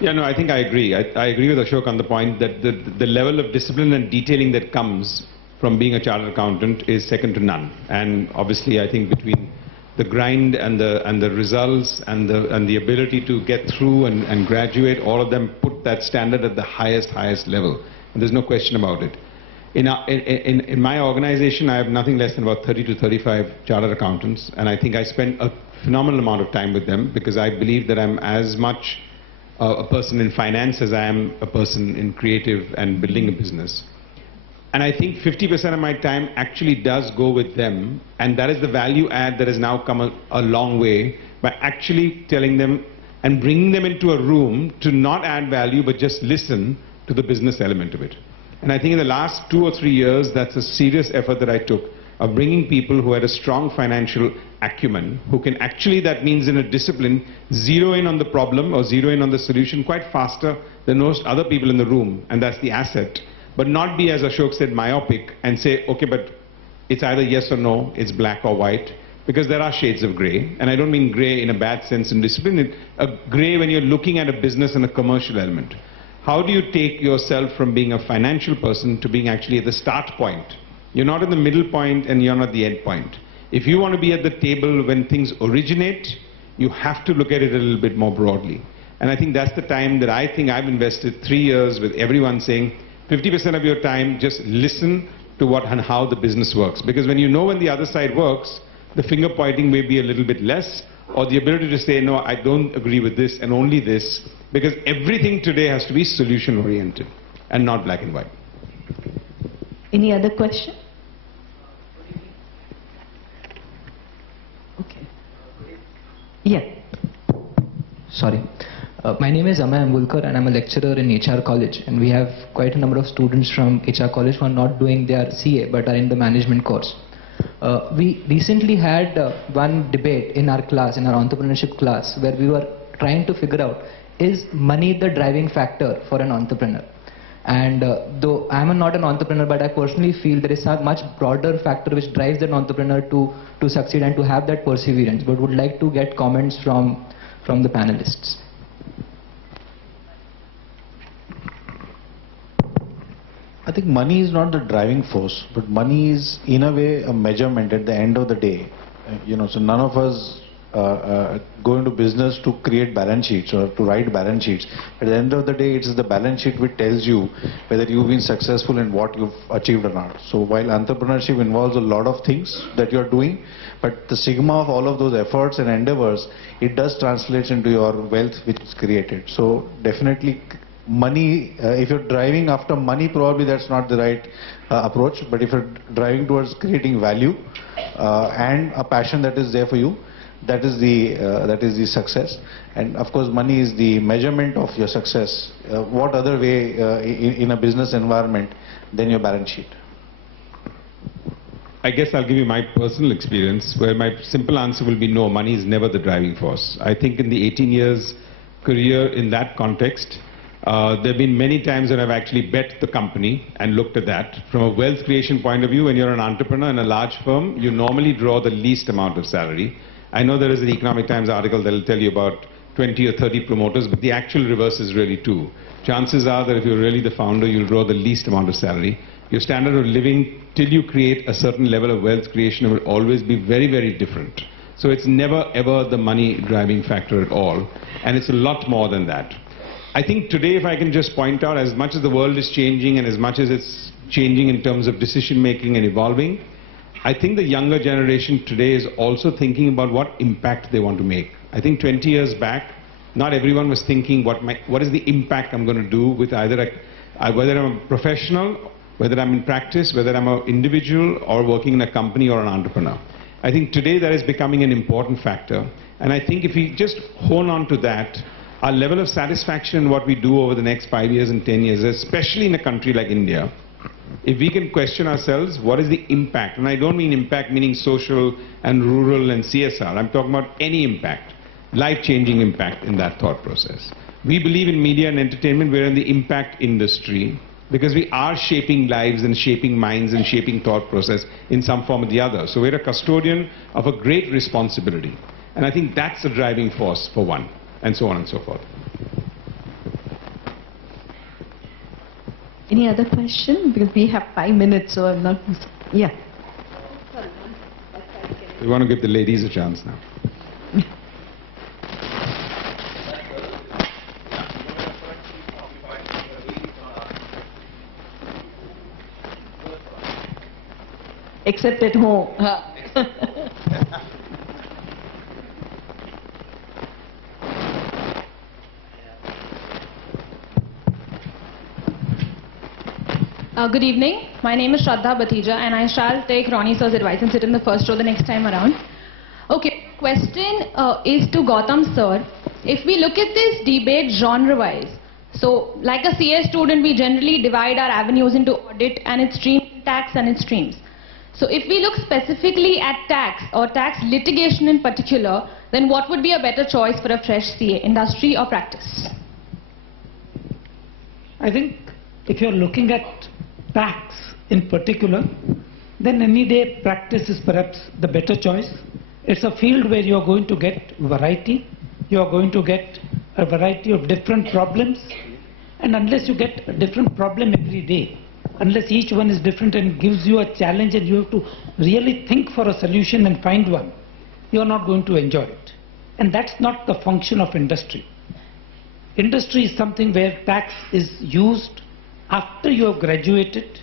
Yeah, no, I think I agree. I agree with Ashok on the point that the level of discipline and detailing that comes from being a chartered accountant is second to none. And obviously, I think between the grind and the results and the ability to get through and graduate, all of them put that standard at the highest level. And there's no question about it. In my organization, I have nothing less than about 30 to 35 chartered accountants, and I think I spend a phenomenal amount of time with them because I believe that I'm as much a person in finance as I am a person in creative and building a business. And I think 50% of my time actually does go with them, and that is the value add that has now come a long way by actually telling them and bringing them into a room to not add value but just listen to the business element of it. And I think in the last 2 or 3 years, that's a serious effort that I took of bringing people who had a strong financial acumen, who can actually, that means in a discipline, zero in on the problem or zero in on the solution quite faster than most other people in the room, and that's the asset. But not be, as Ashok said, myopic and say, okay, but it's either yes or no, it's black or white, because there are shades of grey. And I don't mean grey in a bad sense in discipline, a grey when you're looking at a business and a commercial element. How do you take yourself from being a financial person to being actually at the start point? You're not in the middle point and you're not the end point. If you want to be at the table when things originate, you have to look at it a little bit more broadly. And I think that's the time that I think I've invested 3 years with everyone saying, 50% of your time, just listen to what and how the business works. Because when you know when the other side works, the finger pointing may be a little bit less, or the ability to say, no, I don't agree with this and only this, because everything today has to be solution oriented and not black and white. Any other question? Okay. Yeah. Sorry. My name is Amay Ambulkar and I'm a lecturer in HR college, and we have quite a number of students from HR college who are not doing their CA but are in the management course. We recently had one debate in our class, in our entrepreneurship class, where we were trying to figure out, is money the driving factor for an entrepreneur? And though I'm not an entrepreneur, but I personally feel there is a much broader factor which drives an entrepreneur to succeed and to have that perseverance. But would like to get comments from the panelists. I think money is not the driving force, but money is in a way a measurement at the end of the day. So none of us go into business to create balance sheets or to write balance sheets. At the end of the day, it is the balance sheet which tells you whether you've been successful in what you've achieved or not. So while entrepreneurship involves a lot of things that you're doing, but the sigma of all of those efforts and endeavors, it does translate into your wealth which is created. So definitely money, if you're driving after money, probably that's not the right approach. But if you're driving towards creating value and a passion that is there for you, that is the success. And of course, money is the measurement of your success. What other way in a business environment than your balance sheet? I guess I'll give you my personal experience, where my simple answer will be no, money is never the driving force. I think in the 18 years career in that context, there have been many times when I've actually bet the company and looked at that. From a wealth creation point of view, when you're an entrepreneur in a large firm, you normally draw the least amount of salary. I know there is an Economic Times article that will tell you about 20 or 30 promoters, but the actual reverse is really true. Chances are that if you're really the founder, you'll draw the least amount of salary. Your standard of living, till you create a certain level of wealth creation, will always be very, very different. So it's never ever the money driving factor at all, and it's a lot more than that. I think today, if I can just point out, as much as the world is changing and as much as it's changing in terms of decision making and evolving, I think the younger generation today is also thinking about what impact they want to make. I think 20 years back, not everyone was thinking what is the impact I'm going to do with either whether I'm a professional, whether I'm in practice, whether I'm an individual or working in a company or an entrepreneur. I think today that is becoming an important factor. And I think if we just hone on to that, our level of satisfaction in what we do over the next 5 years and 10 years, especially in a country like India, if we can question ourselves, what is the impact? And I don't mean impact meaning social and rural and CSR. I'm talking about any impact, life-changing impact in that thought process. We believe in media and entertainment. We're in the impact industry because we are shaping lives and shaping minds and shaping thought process in some form or the other. So we're a custodian of a great responsibility. And I think that's a driving force for one, and so on and so forth. Any other question? Because we have 5 minutes, so I'm not... Yeah. We want to give the ladies a chance now. Except at home. Good evening. My name is Shraddha Batija and I shall take Ronnie sir's advice and sit in the first row the next time around. Okay, question is to Gautam sir. If we look at this debate genre-wise, so like a CA student, we generally divide our avenues into audit and its stream, tax and its streams. So if we look specifically at tax or tax litigation in particular, then what would be a better choice for a fresh CA, industry or practice? I think if you're looking at tax in particular, then any day practice is perhaps the better choice. It's a field where you're going to get variety, you're going to get a variety of different problems, and unless you get a different problem every day, unless each one is different and gives you a challenge and you have to really think for a solution and find one, you're not going to enjoy it. And that's not the function of industry. Industry is something where tax is used after you have graduated,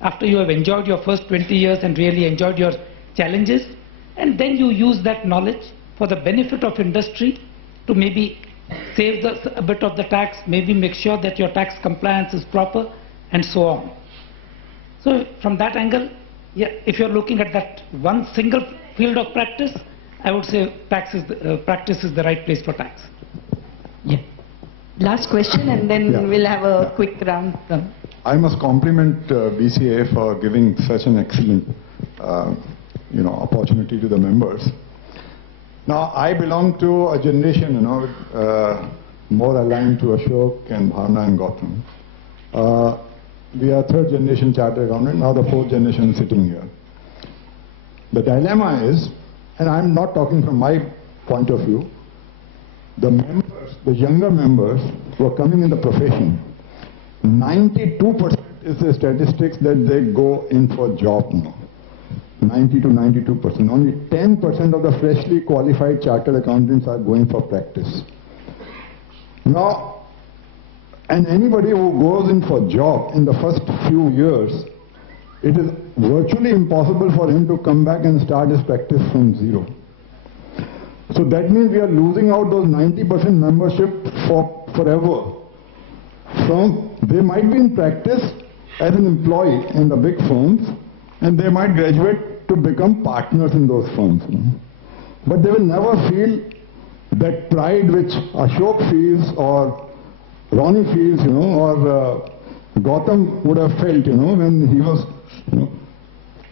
after you have enjoyed your first 20 years and really enjoyed your challenges, and then you use that knowledge for the benefit of industry to maybe save a bit of the tax, maybe make sure that your tax compliance is proper, and so on. So from that angle, yeah, if you're looking at that one single field of practice, I would say practice is the right place for tax. Yeah. Last question and then we'll have a quick round. I must compliment BCA for giving such an excellent opportunity to the members. Now, I belong to a generation, more aligned to Ashok and Bhavna and Gautam. We are third generation chartered accountant, now the fourth generation sitting here. The dilemma is, and I'm not talking from my point of view, the members, the younger members who are coming in the profession, 92% is the statistics that they go in for job now. 90 to 92%. Only 10% of the freshly qualified chartered accountants are going for practice. Now, and anybody who goes in for job in the first few years, it is virtually impossible for him to come back and start his practice from zero. So that means we are losing out those 90% membership forever. They might be in practice as an employee in the big firms, and they might graduate to become partners in those firms. But they will never feel that pride which Ashok feels, or Ronnie feels, or Gautam would have felt, when he was,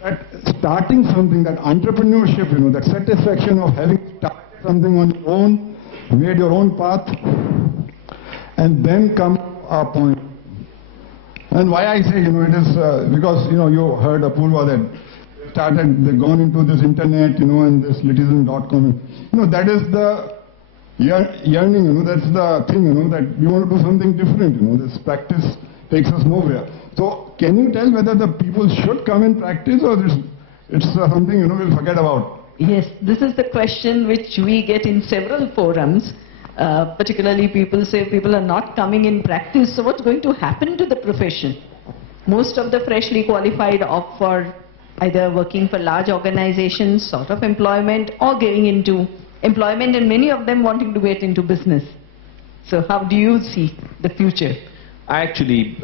that starting something, that entrepreneurship, that satisfaction of having started something on your own, made your own path, and then come our point. And why I say, it is because, you heard Apurva that they've gone into this internet, and this citizen.com. That is the yearning, that's the thing, that we want to do something different, this practice takes us nowhere. So can you tell whether the people should come in practice, or it's something, we'll forget about? Yes, this is the question which we get in several forums. Particularly people say people are not coming in practice, so what's going to happen to the profession? Most of the freshly qualified opt for either working for large organizations, sort of employment, or getting into employment, and many of them wanting to get into business. So how do you see the future? I actually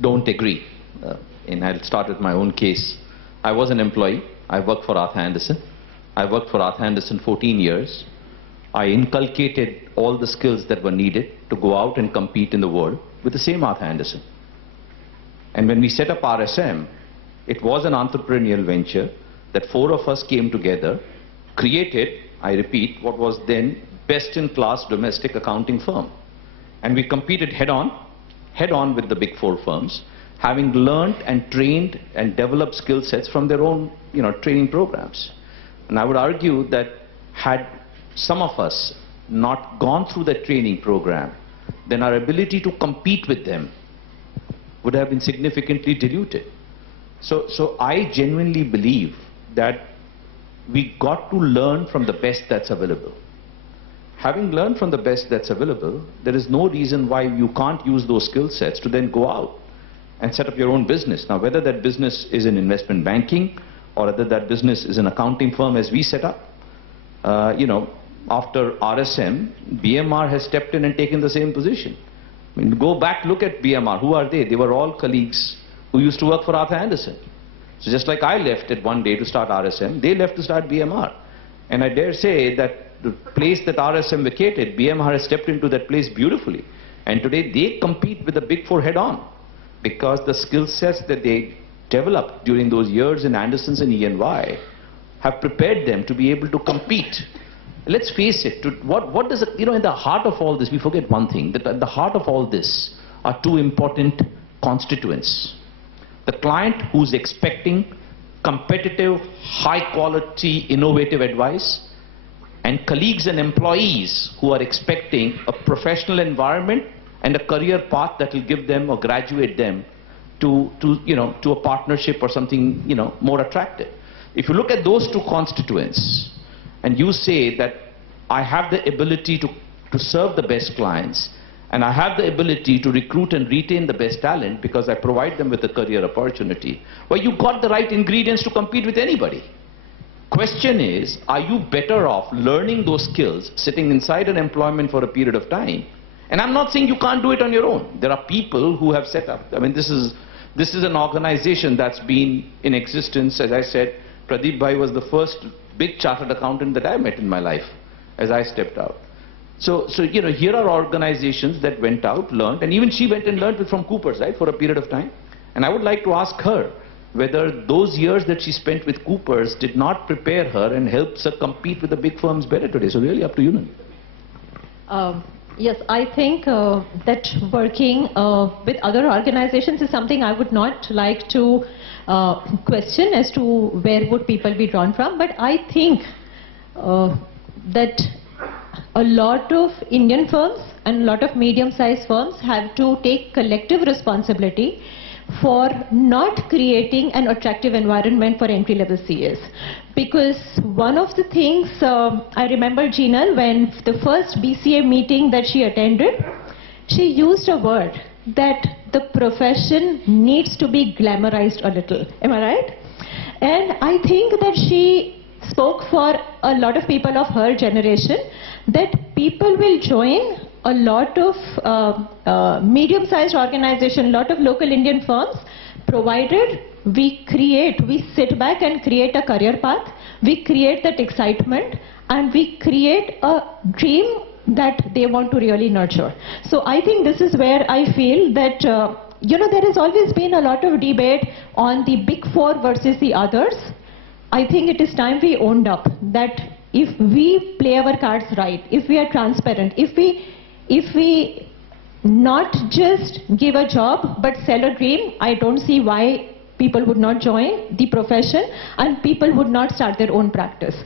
don't agree. And I'll start with my own case. I was an employee. I worked for Arthur Andersen. I worked for Arthur Andersen 14 years. I inculcated all the skills that were needed to go out and compete in the world with the same Arthur Andersen. And when we set up RSM, it was an entrepreneurial venture that 4 of us came together, created, I repeat, what was then best-in-class domestic accounting firm. And we competed head-on with the big 4 firms, having learned and trained and developed skill sets from their own, training programs. And I would argue that had some of us not gone through that training program, then our ability to compete with them would have been significantly diluted. So I genuinely believe that we got to learn from the best that's available. Having learned from the best that's available, there is no reason why you can't use those skill sets to then go out and set up your own business. Now, whether that business is in investment banking or whether that business is an accounting firm as we set up, after RSM, BMR has stepped in and taken the same position. I mean, go back, look at BMR. Who are they? They were all colleagues who used to work for Arthur Andersen. So just like I left it one day to start RSM, they left to start BMR. And I dare say that the place that RSM vacated, BMR has stepped into that place beautifully. And today they compete with the big 4 head-on, because the skill sets that they developed during those years in Anderson's and E&Y have prepared them to be able to compete. Let's face it, what does it, in the heart of all this, we forget one thing, that at the heart of all this are 2 important constituents. The client who's expecting competitive, high-quality, innovative advice, and colleagues and employees who are expecting a professional environment and a career path that will give them or graduate them to a partnership or something, more attractive. If you look at those 2 constituents, and you say that I have the ability to serve the best clients, and I have the ability to recruit and retain the best talent because I provide them with a career opportunity, well, you got the right ingredients to compete with anybody. Question is, are you better off learning those skills, sitting inside an employment for a period of time? And I'm not saying you can't do it on your own. There are people who have set up. I mean, this is an organization that's been in existence. As I said, Pradeep Bhai was the first big chartered accountant that I met in my life as I stepped out. So here are organizations that went out, learned, and even she went and learned from Coopers, right, for a period of time. And I would like to ask her whether those years that she spent with Coopers did not prepare her and help her compete with the big firms better today. So really up to you, Nani. Yes, I think that working with other organizations is something I would not like to question as to where would people be drawn from. But I think that a lot of Indian firms and a lot of medium-sized firms have to take collective responsibility for not creating an attractive environment for entry-level CAs. Because one of the things, I remember Jinal, when the first BCA meeting that she attended, she used a word that the profession needs to be glamorized a little. Am I right? And I think that she spoke for a lot of people of her generation, that people will join a lot of medium-sized organizations, a lot of local Indian firms, provided we sit back and create a career path, we create that excitement, and we create a dream that they want to really nurture. So I think this is where I feel that, there has always been a lot of debate on the big four versus the others. I think it is time we owned up that if we play our cards right, if we are transparent, if we not just give a job but sell a dream, I don't see why people would not join the profession and people would not start their own practice.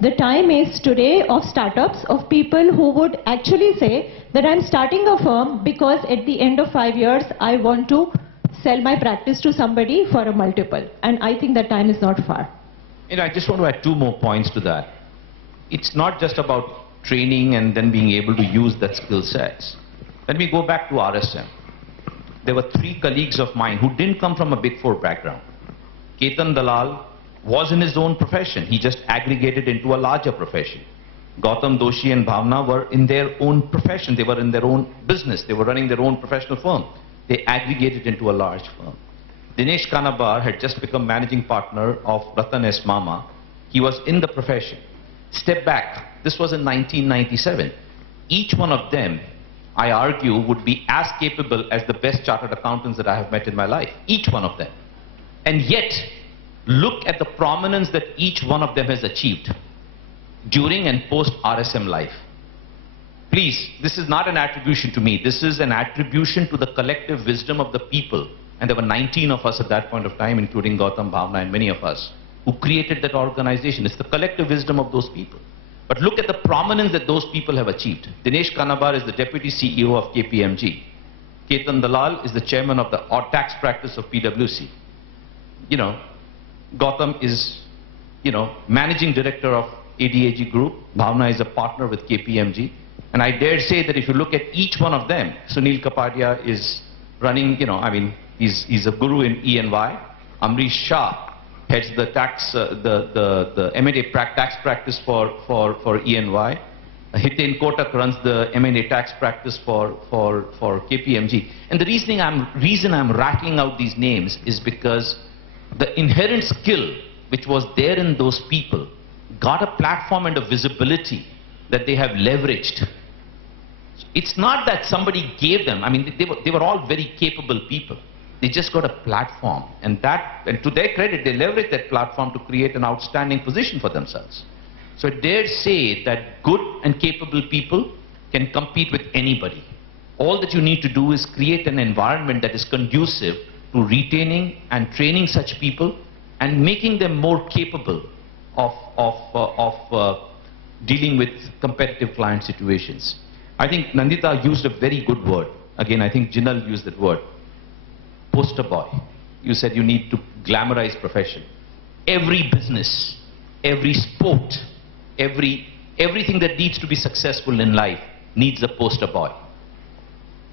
The time is today of startups, of people who would actually say that I'm starting a firm because at the end of 5 years I want to sell my practice to somebody for a multiple. And I think that time is not far. I just want to add 2 more points to that. It's not just about training and then being able to use that skill sets. Let me go back to RSM. There were 3 colleagues of mine who didn't come from a big four background. Ketan Dalal was in his own profession. He just aggregated into a larger profession. Gautam Doshi and Bhavna were in their own profession. They were in their own business. They were running their own professional firm. They aggregated into a large firm. Dinesh Kanabar had just become managing partner of Ratan S. Mama. He was in the profession. Step back. This was in 1997. Each one of them, I argue, would be as capable as the best chartered accountants that I have met in my life. Each one of them. And yet, look at the prominence that each one of them has achieved during and post RSM life. Please, this is not an attribution to me. This is an attribution to the collective wisdom of the people. And there were 19 of us at that point of time, including Gautam, Bhavna, and many of us, who created that organization. It's the collective wisdom of those people. But look at the prominence that those people have achieved. Dinesh Kanabar is the deputy CEO of KPMG. Ketan Dalal is the chairman of the tax practice of PwC. Gautam is, managing director of ADAG Group. Bhavna is a partner with KPMG. And I dare say that if you look at each one of them, Sunil Kapadia is running, he's a guru in E&Y. Amrish Shah heads the tax, the M&A tax practice for E&Y. Hiten Kotak runs the M&A tax practice for KPMG. And the reason I'm rattling out these names is because the inherent skill which was there in those people got a platform and a visibility that they have leveraged. It's not that somebody gave them, they were all very capable people. They just got a platform, and to their credit, they leveraged that platform to create an outstanding position for themselves. So I dare say that good and capable people can compete with anybody. All that you need to do is create an environment that is conducive to retaining and training such people and making them more capable of dealing with competitive client situations. I think Nandita used a very good word. Again, I think Jinal used that word. Poster boy. You said you need to glamorize profession. Every business, every sport, everything that needs to be successful in life needs a poster boy.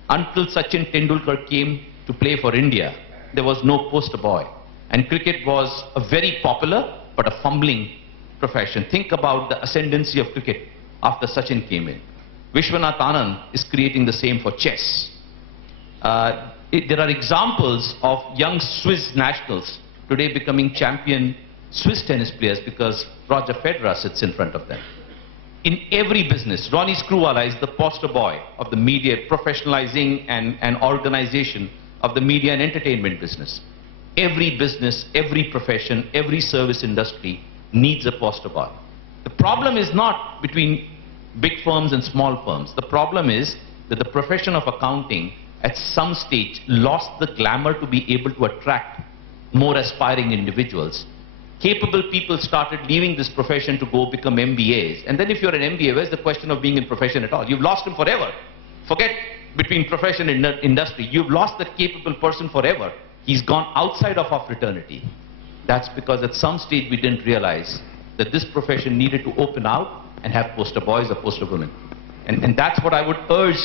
Until Sachin Tendulkar came to play for India, there was no poster boy. And cricket was a very popular but a fumbling profession. Think about the ascendancy of cricket after Sachin came in. Vishwanath Anand is creating the same for chess. There are examples of young Swiss nationals today becoming champion Swiss tennis players because Roger Federer sits in front of them. In every business, Ronnie Screwvala is the poster boy of the media, professionalizing and organization of the media and entertainment business. Every business, every profession, every service industry needs a poster boy. The problem is not between big firms and small firms. The problem is that the profession of accounting at some stage lost the glamour to be able to attract more aspiring individuals. Capable people started leaving this profession to go become MBAs. And then if you're an MBA, where's the question of being in profession at all? You've lost him forever. Forget between profession and industry. You've lost that capable person forever. He's gone outside of our fraternity. That's because at some stage we didn't realize that this profession needed to open out and have poster boys or poster women. And that's what I would urge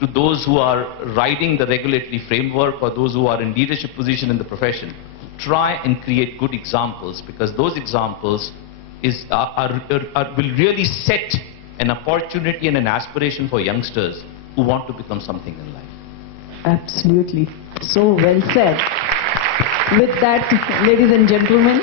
to those who are writing the regulatory framework or those who are in leadership position in the profession. Try and create good examples, because those examples will really set an opportunity and an aspiration for youngsters who want to become something in life. Absolutely. So well said. With that, ladies and gentlemen,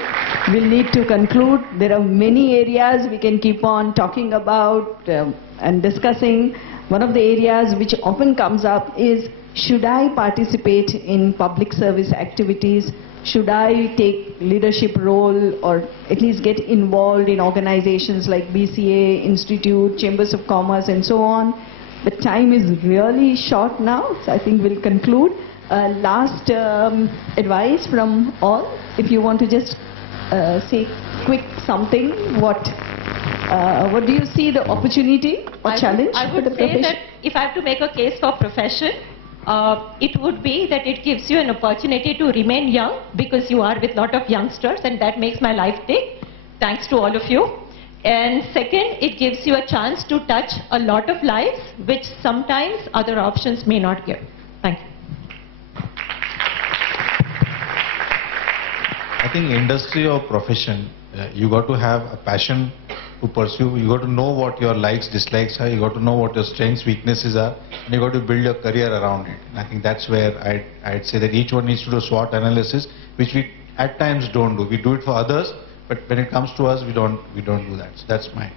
we'll need to conclude. There are many areas we can keep on talking about and discussing. One of the areas which often comes up is, should I participate in public service activities? Should I take leadership role or at least get involved in organizations like BCA, Institute, Chambers of Commerce and so on? The time is really short now, so I think we'll conclude. Last advice from all, if you want to just say quick something, what do you see the opportunity or challenge I for the would say profession? that if I have to make a case for profession, it would be that it gives you an opportunity to remain young, because you are with a lot of youngsters, and that makes my life tick. Thanks to all of you. And second, it gives you a chance to touch a lot of lives, which sometimes other options may not give. Thank you. I think industry or profession, you got to have a passion to pursue. You got to know what your likes, dislikes are. You got to know what your strengths, weaknesses are. And you got to build your career around it. And I think that's where I'd say that each one needs to do SWOT analysis, which we at times don't do. We do it for others, but when it comes to us, we don't do that. So that's mine.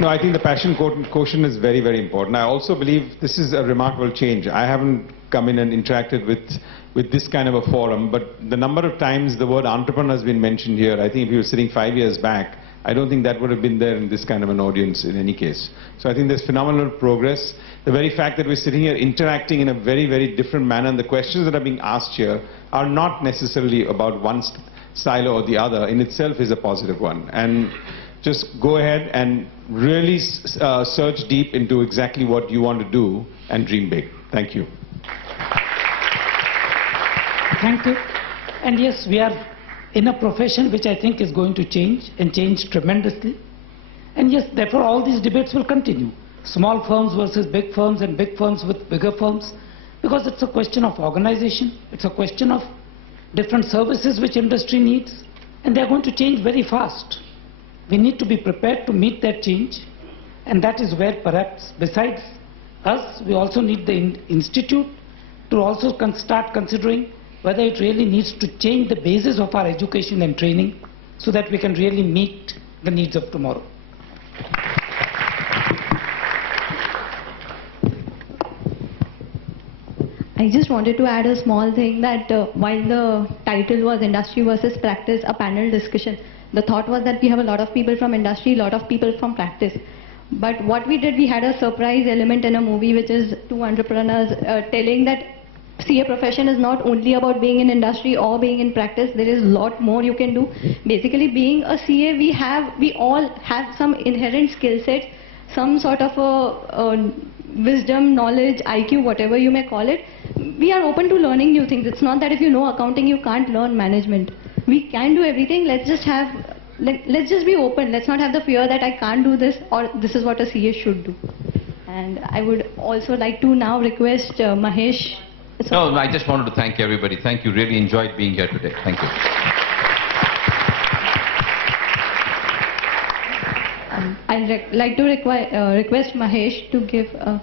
No, I think the passion quotient is very, very important. I also believe this is a remarkable change. I haven't come in and interacted with this kind of a forum, but the number of times the word entrepreneur has been mentioned here, I think if you were sitting 5 years back, I don't think that would have been there in this kind of an audience in any case. So I think there's phenomenal progress. The very fact that we're sitting here interacting in a very, very different manner, and the questions that are being asked here are not necessarily about one silo or the other, in itself is a positive one. And just go ahead and really search deep into exactly what you want to do and dream big. Thank you. Thank you. And yes, we are in a profession which I think is going to change, and change tremendously. And yes, therefore all these debates will continue. Small firms versus big firms, and big firms with bigger firms, because it's a question of organization, it's a question of different services which industry needs, and they're going to change very fast. We need to be prepared to meet that change, and that is where perhaps besides us, we also need the institute to also start considering whether it really needs to change the basis of our education and training so that we can really meet the needs of tomorrow. I just wanted to add a small thing that while the title was Industry versus Practice, a panel discussion, the thought was that we have a lot of people from industry, a lot of people from practice. But what we did, we had a surprise element in a movie, which is two entrepreneurs telling that CA profession is not only about being in industry or being in practice. There is a lot more you can do. Basically, being a CA, we all have some inherent skill set, some sort of a wisdom, knowledge, IQ, whatever you may call it. We are open to learning new things. It's not that if you know accounting, you can't learn management. We can do everything. Let's just be open. Let's not have the fear that I can't do this, or this is what a CA should do. And I would also like to now request Mahesh. No, I just wanted to thank everybody. Thank you. Really enjoyed being here today. Thank you. I'd like to request Mahesh to give a...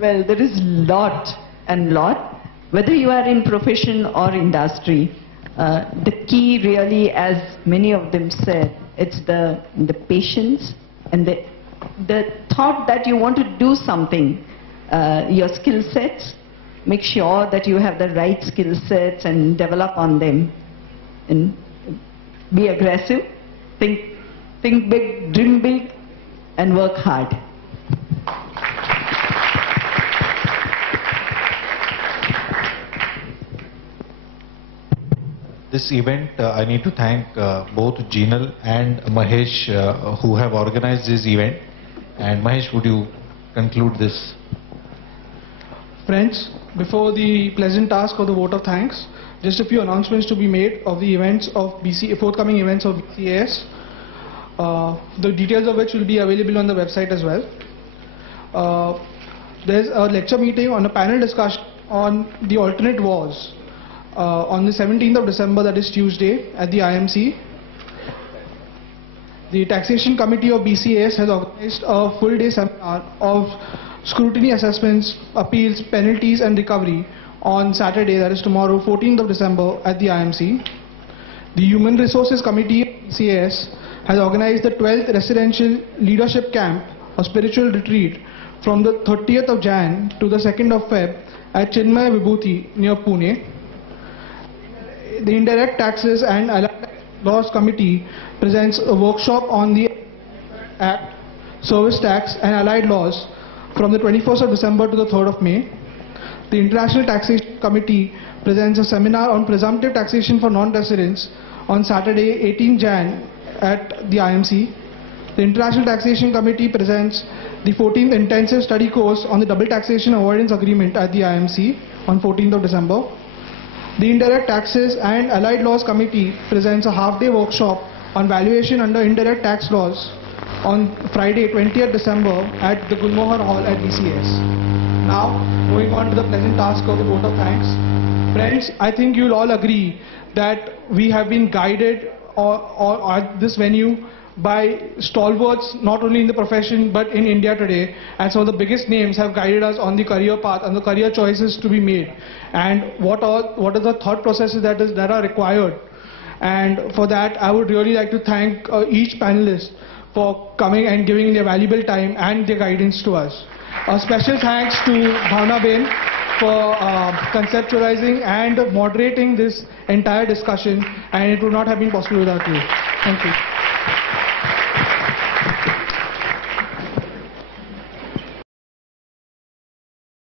Well, there is lot and lot. Whether you are in profession or industry, the key really, as many of them said, it's the patience and the thought that you want to do something, your skill sets, make sure that you have the right skill sets and develop on them. And be aggressive, think big, dream big, and work hard. This event, I need to thank both Jinal and Mahesh who have organized this event. And Mahesh, would you conclude this? Friends, before the pleasant task of the vote of thanks, just a few announcements to be made of the events of forthcoming events of BCAS, the details of which will be available on the website as well. There's a lecture meeting on a panel discussion on the alternate wars on the 17th of December, that is Tuesday, at the IMC. The Taxation Committee of BCAS has organized a full-day seminar of scrutiny assessments, appeals, penalties and recovery on Saturday, that is tomorrow, 14th of December, at the IMC. The Human Resources Committee of BCAS has organized the 12th Residential Leadership Camp, a spiritual retreat, from the 30th of Jan to the 2nd of Feb at Chinmaya Vibhuti near Pune. The Indirect Taxes and Allied Laws Committee presents a workshop on the Act, Service Tax and Allied Laws from the 21st of December to the 3rd of May. The International Taxation Committee presents a seminar on presumptive taxation for non-residents on Saturday, 18 Jan at the IMC. The International Taxation Committee presents the 14th Intensive Study Course on the Double Taxation Avoidance Agreement at the IMC on 14th of December. The Indirect Taxes and Allied Laws Committee presents a half-day workshop on valuation under indirect tax laws on Friday, 20th December at the Gulmohar Hall at BCS. Now, moving on to the pleasant task of the vote of thanks. Friends, I think you'll all agree that we have been guided at this venue by stalwarts not only in the profession but in India today, and some of the biggest names have guided us on the career path and the career choices to be made, and what are the thought processes that are required. And for that, I would really like to thank each panelist for coming and giving their valuable time and their guidance to us. A special thanks to Bhavna Ben for conceptualizing and moderating this entire discussion, and it would not have been possible without you. Thank you.